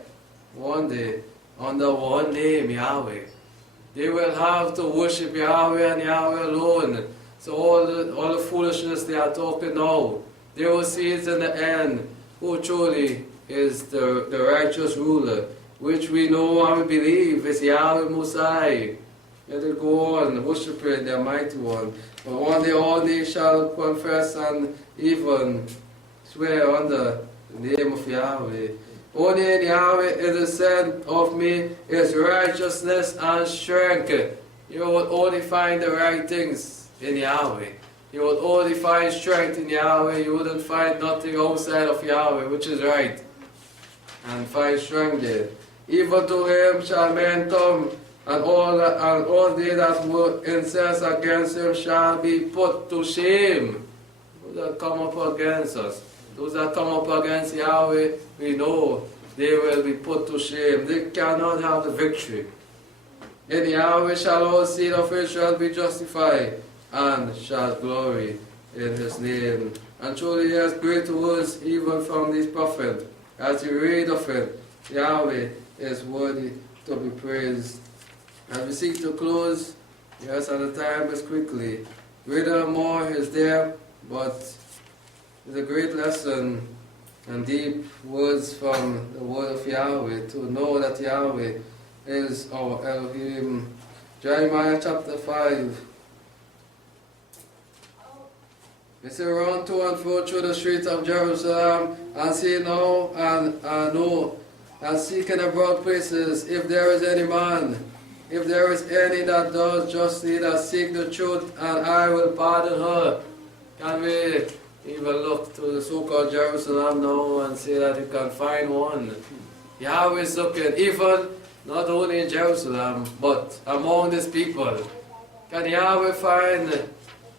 One day, under one name, Yahweh. They will have to worship Yahweh and Yahweh alone. So all the foolishness they are talking now, they will see it in the end, who truly is the righteous ruler, which we know and we believe is Yahweh Mosai. Let it go on, worshiping the Mighty One. But one day all they shall confess and even swear under the name of Yahweh. Only in Yahweh is said of me is righteousness and strength. You will only find the right things in Yahweh. You will only find strength in Yahweh. You wouldn't find nothing outside of Yahweh, which is right. And find strength there. Even to him shall men come, and all they that were incensed against him shall be put to shame. Those that come up against us, those that come up against Yahweh, we know they will be put to shame. They cannot have the victory. In Yahweh shall all seed of Israel be justified, and shall glory in His name. And truly He has great words even from these prophets. As you read of it, Yahweh is worthy to be praised. As we seek to close, yes, and the time is quickly. Greater and more is there, but it's a great lesson and deep words from the word of Yahweh to know that Yahweh is our Elohim. Jeremiah chapter 5. It says, run to and fro through the streets of Jerusalem, and see now and know, and seek in the broad places, if there is any man, if there is any that does justly, that seek the truth, and I will pardon her. Can we even look to the so-called Jerusalem now and say that you can find one? Yahweh is looking, even not only in Jerusalem, but among His people. Can Yahweh find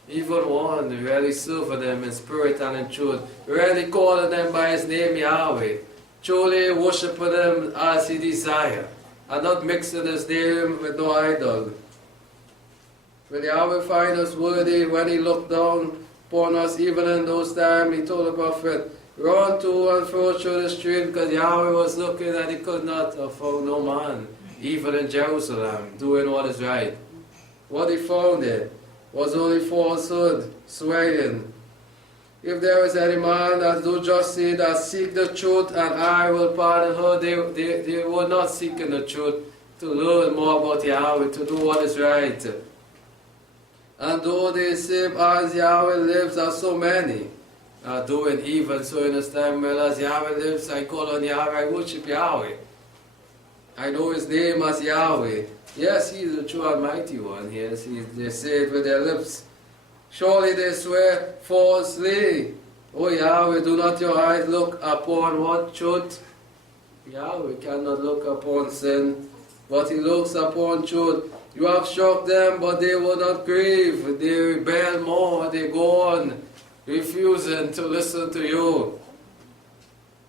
even one who really serve them in spirit and in truth, really calling them by His name Yahweh, truly worshiping them as He desires, and not mixing His name with no idol? Will Yahweh find us worthy when He looked down upon us, even in those times? He told the prophet, run to and fro through the street, because Yahweh was looking and He could not have found no man, even in Jerusalem, doing what is right. What He found there was only falsehood, swearing. If there is any man that do justly, that seek the truth, and I will pardon her, they were not seeking the truth to learn more about Yahweh, to do what is right. And though they say, as Yahweh lives, as so many are doing even so in this time, well, as Yahweh lives, I call on Yahweh, I worship Yahweh. I know His name as Yahweh. Yes, He is the true Almighty One. Yes, they say it with their lips. Surely they swear falsely. O Yahweh, do not your eyes look upon what truth? Yahweh cannot look upon sin, but He looks upon truth. You have struck them, but they will not grieve. They rebel more. They go on refusing to listen to you.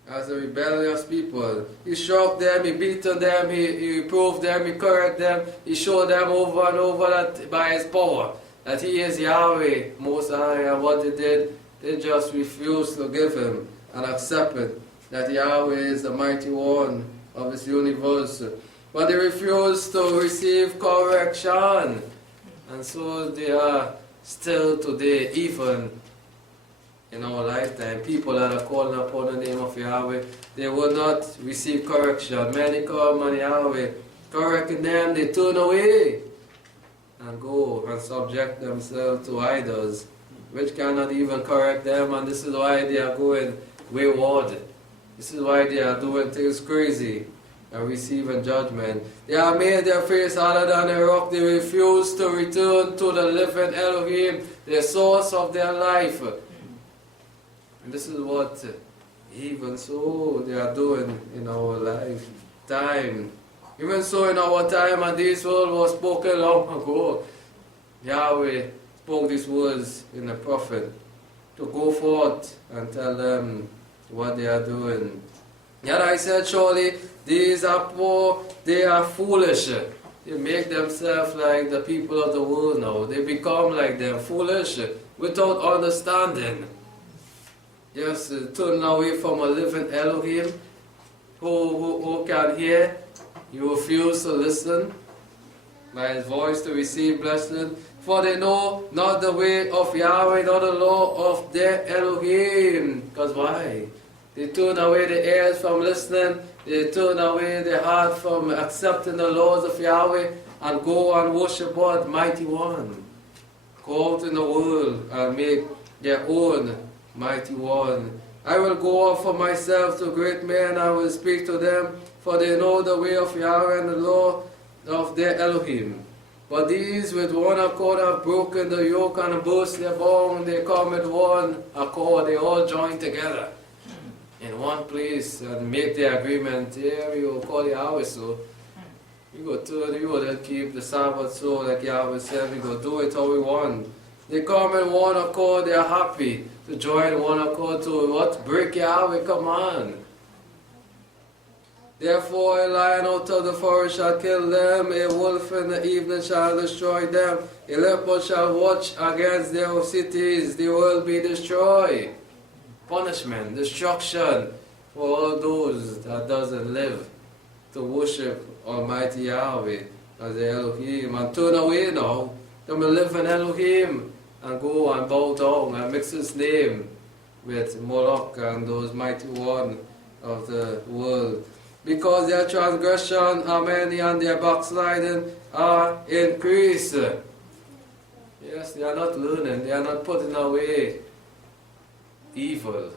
As a rebellious people, He struck them, He beaten them, He reproved them, He corrected them, He showed them over and over that by His power that He is Yahweh Most High. And what they did, they just refused to give Him and accept it, that Yahweh is the mighty one of this universe. But they refused to receive correction, and so they are still today, even in our lifetime, people that are calling upon the name of Yahweh, they will not receive correction. Many come and Yahweh correcting them, they turn away and go and subject themselves to idols, which cannot even correct them, and this is why they are going wayward. This is why they are doing things crazy and receiving judgment. They have made their face harder than a rock. They refuse to return to the living Elohim, the source of their life. And this is what even so they are doing in our lifetime. Even so in our time, and this word was spoken long ago. Yahweh spoke these words in the prophet to go forth and tell them what they are doing. Yet I said, surely these are poor, they are foolish. They make themselves like the people of the world now. They become like them, foolish, without understanding. Just turn away from a living Elohim who can hear. You refuse to listen by His voice to receive blessing. For they know not the way of Yahweh, nor the law of their Elohim. Because why? They turn away their ears from listening. They turn away their heart from accepting the laws of Yahweh and go and worship God, Mighty One. Go out in the world and make their own Mighty One. I will go up for myself to great men, I will speak to them, for they know the way of Yahweh and the law of their Elohim. But these with one accord have broken the yoke and burst their bond. They come with one accord, they all join together in one place and make the agreement. Yeah, we will call Yahweh so. We go to keep the Sabbath so like Yahweh said, we go do it how we want. They come in one accord, they are happy to join one accord to what? Break Yahweh command. Therefore a lion out of the forest shall kill them, a wolf in the evening shall destroy them, a leopard shall watch against their cities, they will be destroyed. Punishment, destruction for all those that doesn't live to worship Almighty Yahweh as the Elohim and turn away now from the living Elohim and go and bow down and mix His name with Moloch and those mighty one of the world. Because their transgression are many and their backsliding are increased. Yes, they are not learning, they are not putting away evil,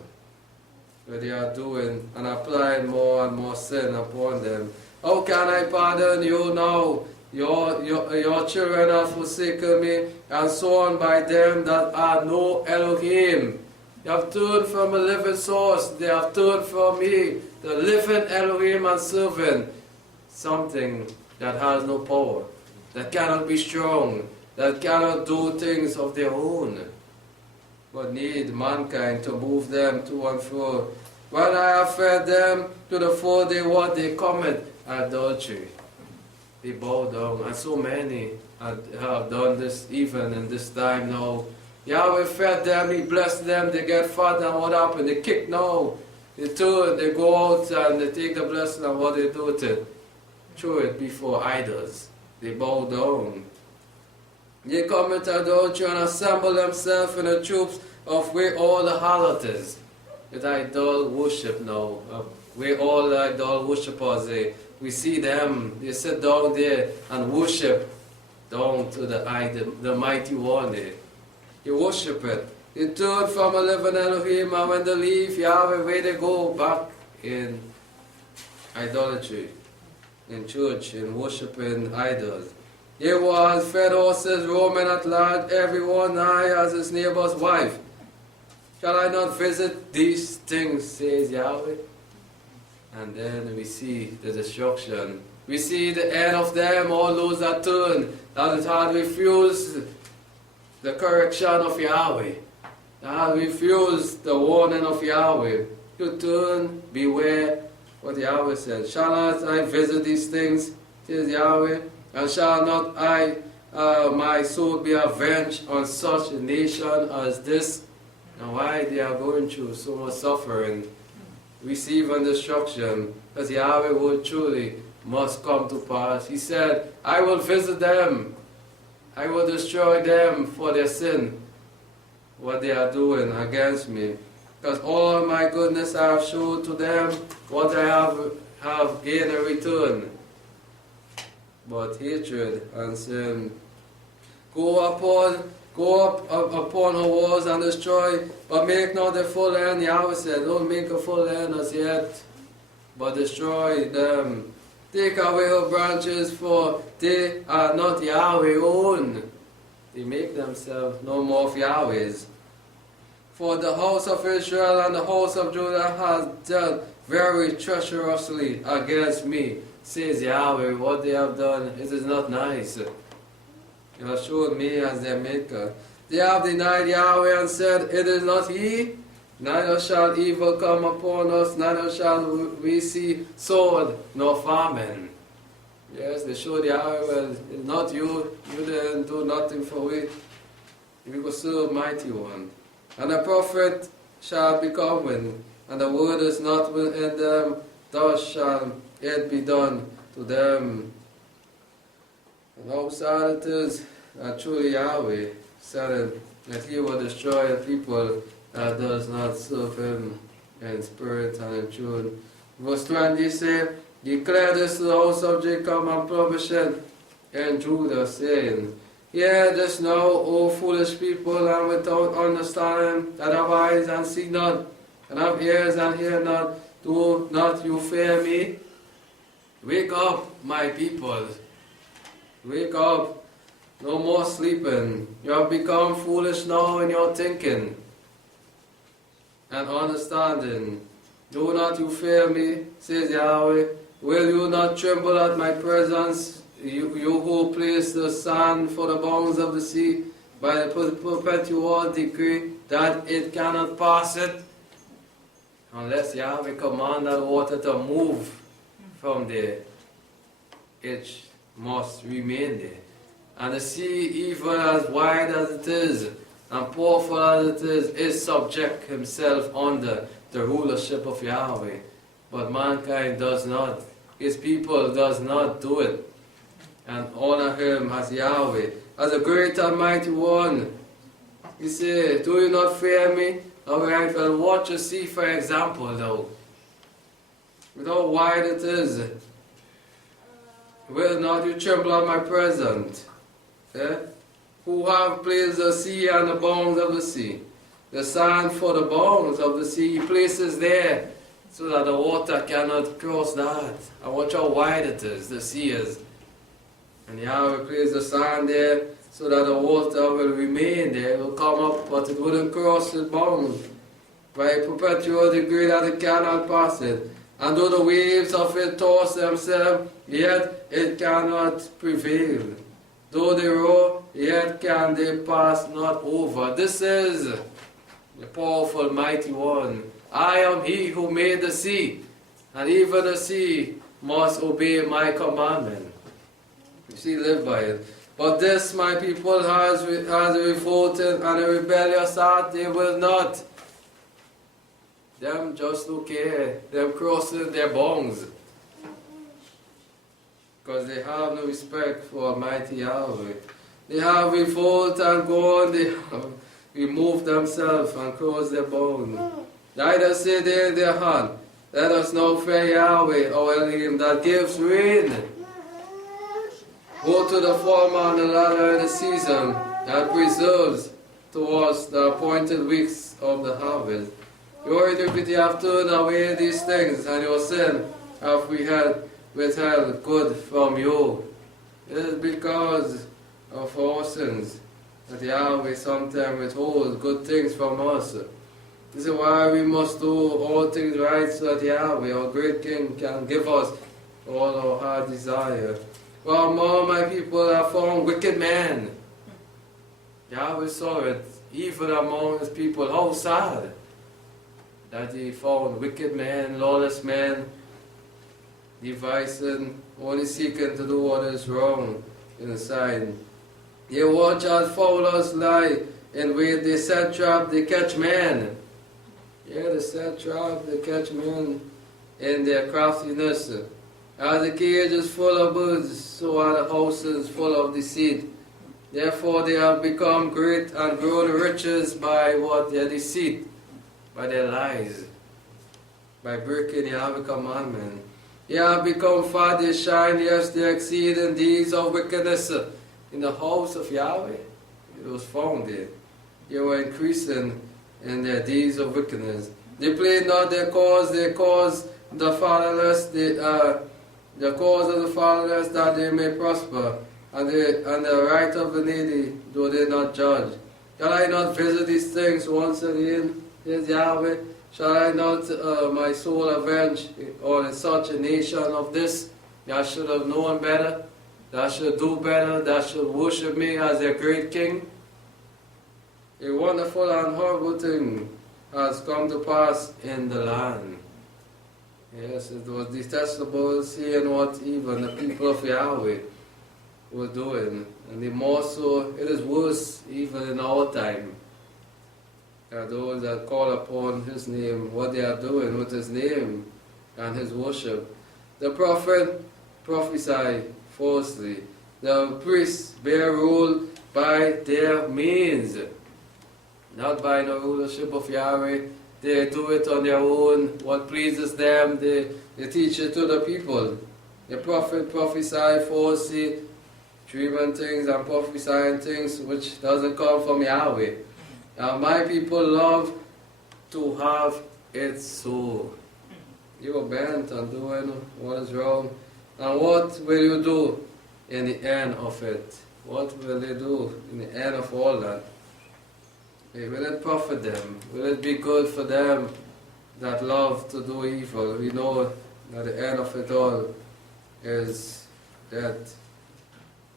but they are doing and applying more and more sin upon them. How can I pardon you now? Your children have forsaken me, and so on by them that are no Elohim. They have turned from a living source, they have turned from me, the living Elohim, and serving something that has no power, that cannot be strong, that cannot do things of their own, but need mankind to move them to and fro. When I have fed them to the full, they commit adultery. They bow down, and so many have done this even in this time now. Yahweh fed them, He blessed them, they get fat, and what happened? They kick now. They turn, they go out and they take the blessing, and what they do with it? Throw it before idols. They bow down. They commit adultery and assemble themselves in the troops of where all the harlots with idol worship now. Where all the idol worshippers, we see them, they sit down there and worship down to the idol, the mighty one there. They worship it. They turn from a living Elohim, and when they leave Yahweh, where they go? Back in idolatry, in church, in worshiping idols. He was fed horses, roaming at large, everyone high as his neighbor's wife. Shall I not visit these things, says Yahweh? And then we see the destruction. We see the end of them, all those that turn, that had refused the correction of Yahweh, that had refused the warning of Yahweh. To turn, beware what Yahweh said. Shall not I visit these things, says Yahweh? And shall not I, my soul, be avenged on such a nation as this? And why they are going through so much suffering, receiving destruction, because Yahweh will truly must come to pass. He said, I will visit them, I will destroy them for their sin, what they are doing against me. Because all my goodness I have showed to them, what I have gained in return. But hatred and sin. Go up upon her walls and destroy, but make not a full end. Yahweh said, don't make a full end as yet, but destroy them. Take away her branches, for they are not Yahweh own. They make themselves no more of Yahweh's. For the house of Israel and the house of Judah has dealt very treacherously against me, says Yahweh. What they have done, it is not nice. You have showed me as their maker. They have denied Yahweh and said, it is not He. Neither shall evil come upon us, neither shall we see sword nor famine. Yes, they showed Yahweh, well, it's not you. You didn't do nothing for it. We will serve mighty one. And the prophet shall be coming, and the word is not in them, thus shall it be done to them. And how sad it is that truly Yahweh said that He will destroy a people that does not serve Him in spirit and in truth. Verse 20 says, declare this to the house of Jacob and publish it in Judah, saying, hear this now, O foolish people, and without understanding, that have eyes and see not, and have ears and hear not, do not you fear me? Wake up, my people. Wake up. No more sleeping. You have become foolish now in your thinking and understanding. Do not you fear me, says Yahweh. Will you not tremble at my presence, you who place the sand for the bounds of the sea, by the perpetual decree that it cannot pass it? Unless Yahweh command that water to move from there, it must remain there. And the sea, even as wide as it is, and powerful as it is subject himself under the rulership of Yahweh. But mankind does not. His people does not do it. And honor Him as Yahweh, as a great and mighty one. He said, do you not fear me? Alright, well, what you see, for example, though, with how wide it is, will not you tremble at my presence? Eh? Who have placed the sea and the bounds of the sea? The sand for the bounds of the sea he places there, so that the water cannot cross that. And watch how wide it is, the sea is. And Yahweh placed the sand there, so that the water will remain there. It will come up, but it wouldn't cross the bounds. By a perpetual degree that it cannot pass it. And though the waves of it toss themselves, yet it cannot prevail. Though they roar, yet can they pass not over. This is the powerful, mighty one. I am he who made the sea, and even the sea must obey my commandment. You see, live by it. But this my people has a revolted and a rebellious heart, they will not. Them just don't care. Them crossing their bounds. Because they have no respect for Almighty Yahweh. They have revolt and gone. They have removed themselves and crossed their bounds. Neither say they in their heart, let us now fear Yahweh, our Elohim, that gives rain. Go to the former and the latter in the season, that preserves towards the appointed weeks of the harvest. Your iniquity have turned away these things, and your sin have we had withheld good from you. It is because of our sins that Yahweh sometimes withholds good things from us. This is why we must do all things right, so that Yahweh, our great King, can give us all our heart desire. For among my people are found wicked men. Yahweh saw it, even among his people. How sad that he found wicked men, lawless men, devising, only seeking to do what is wrong inside. They watch as fowlers lie in wait, they set trap, they catch men. Yeah, they set trap, they catch men in their craftiness. As the cage is full of birds, so are the houses full of deceit. Therefore they have become great and grown riches by what? Their deceit, by their lies, by breaking Yahweh's commandment. They have become fat, they shine, yes, they exceed in deeds of wickedness. In the house of Yahweh, it was found there. They were increasing in their deeds of wickedness. They played not their cause, they caused the fatherless, the cause of the fatherless, that they may prosper, and the right of the needy, though they not judge. Shall I not visit these things once again, says Yahweh? Shall I not my soul avenge on such a nation of this? That should have known better, that should do better, that should worship me as their great King. A wonderful and horrible thing has come to pass in the land. Yes, it was detestable seeing what even the people of Yahweh were doing. And the more so, it is worse even in our time. Those that call upon his name, what they are doing with his name and his worship. The prophet prophesy falsely. The priests bear rule by their means, not by the rulership of Yahweh. They do it on their own, what pleases them, they teach it to the people. The prophet prophesy falsely, dreaming things and prophesying things which doesn't come from Yahweh. My people love to have it so. You are bent on doing what is wrong. And what will you do in the end of it? What will they do in the end of all that? Will it profit them? Will it be good for them that love to do evil? We know that the end of it all is death.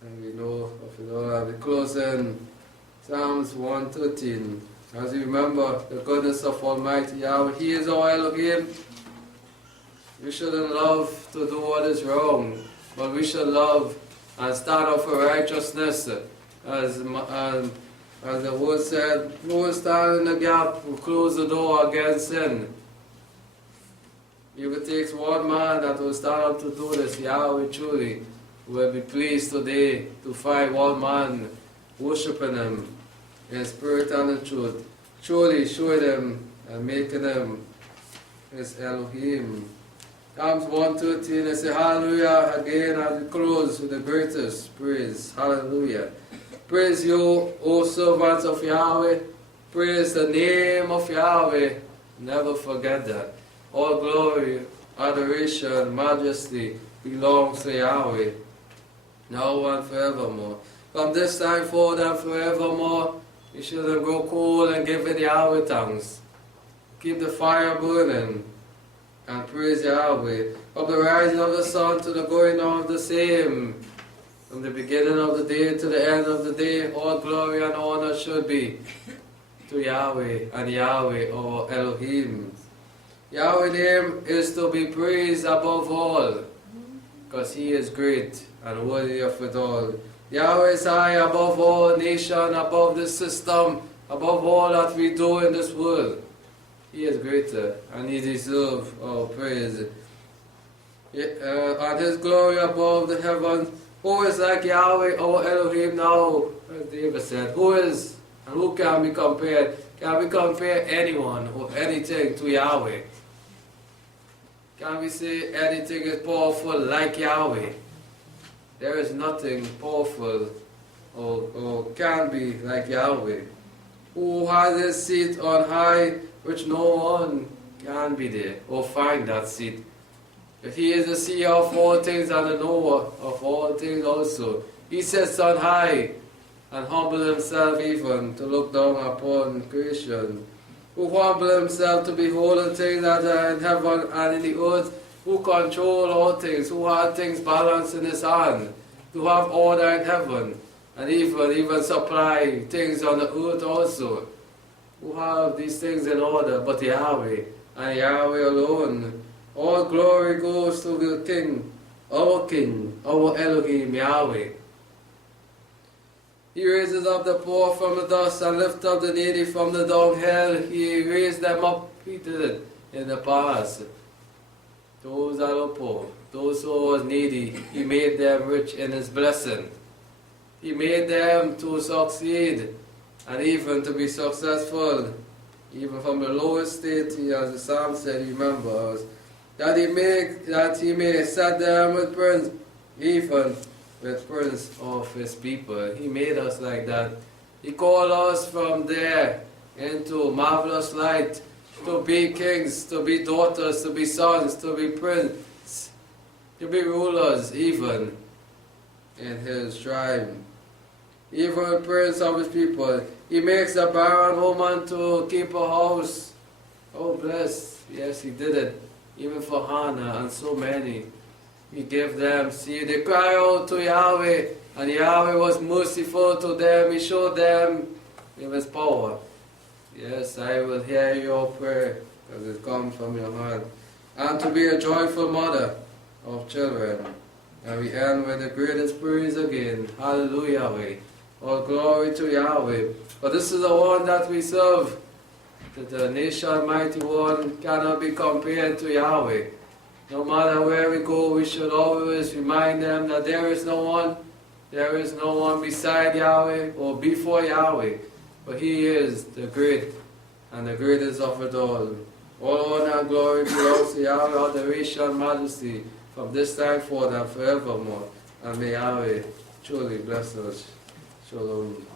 And we know of it all. I'll be closing Psalms 113. As you remember the goodness of Almighty Yahweh, He is our Elohim. We shouldn't love to do what is wrong, but we should love and stand up for righteousness. As the word said, who will stand in the gap, who close the door against sin? If it takes one man that will stand up to do this, Yahweh truly will be pleased today to find one man worshiping Him in spirit and in truth. truly showing Him and making Him His Elohim. Psalms 113, I say hallelujah again as we close with the greatest praise. Hallelujah. Praise you, O servants of Yahweh. Praise the name of Yahweh. Never forget that. All glory, adoration, majesty belongs to Yahweh, now and forevermore. From this time forward and forevermore, you shouldn't grow cold and give it Yahweh thanks. Keep the fire burning and praise Yahweh. From the rising of the sun to the going down of the same, from the beginning of the day to the end of the day, all glory and honor should be to Yahweh and Yahweh, our Elohim. Yahweh's name is to be praised above all, because He is great and worthy of it all. Yahweh is high above all nation, above this system, above all that we do in this world. He is greater, and He deserves our praise. And His glory above the heavens. Who is like Yahweh, our Elohim now? As David said, who is and who can be compared? Can we compare anyone or anything to Yahweh? Can we say anything is powerful like Yahweh? There is nothing powerful or can be like Yahweh. Who has His seat on high, which no one can be there or find that seat. If He is the seer of all things and the knower of all things also, He sits on high and humble Himself even to look down upon creation. Who humble Himself to behold the things that are in heaven and in the earth, who control all things, who has things balanced in His hand, to have order in heaven, and even supply things on the earth also, who have these things in order, but Yahweh, and Yahweh alone. All glory goes to the King, our Elohim, Yahweh. He raises up the poor from the dust and lifts up the needy from the dunghill. He raised them up, He did it in the past. Those that are poor, those who was needy, He made them rich in His blessing. He made them to succeed and even to be successful, even from the lowest state, as the Psalm said, remember us, that He may set them with prince, even with prince of His people. He made us like that. He called us from there into marvelous light, to be kings, to be daughters, to be sons, to be princes, to be rulers, even in His tribe. Even prince of His people. He makes a barren woman to keep a house. Oh, blessed. Yes, He did it. Even for Hannah and so many. He gave them seed. They cried out to Yahweh, and Yahweh was merciful to them. He showed them His power. Yes, I will hear your prayer, because it comes from your heart. And to be a joyful mother of children. And we end with the greatest praise again. Hallelujah, Yahweh. All glory to Yahweh. For this is the one that we serve. That the nation mighty one cannot be compared to Yahweh. No matter where we go, we should always remind them that there is no one beside Yahweh or before Yahweh. For He is the great and the greatest of it all. All honor and glory belongs to Yahweh, adoration, majesty, from this time forth and forevermore. And may Yahweh truly bless us. Shalom.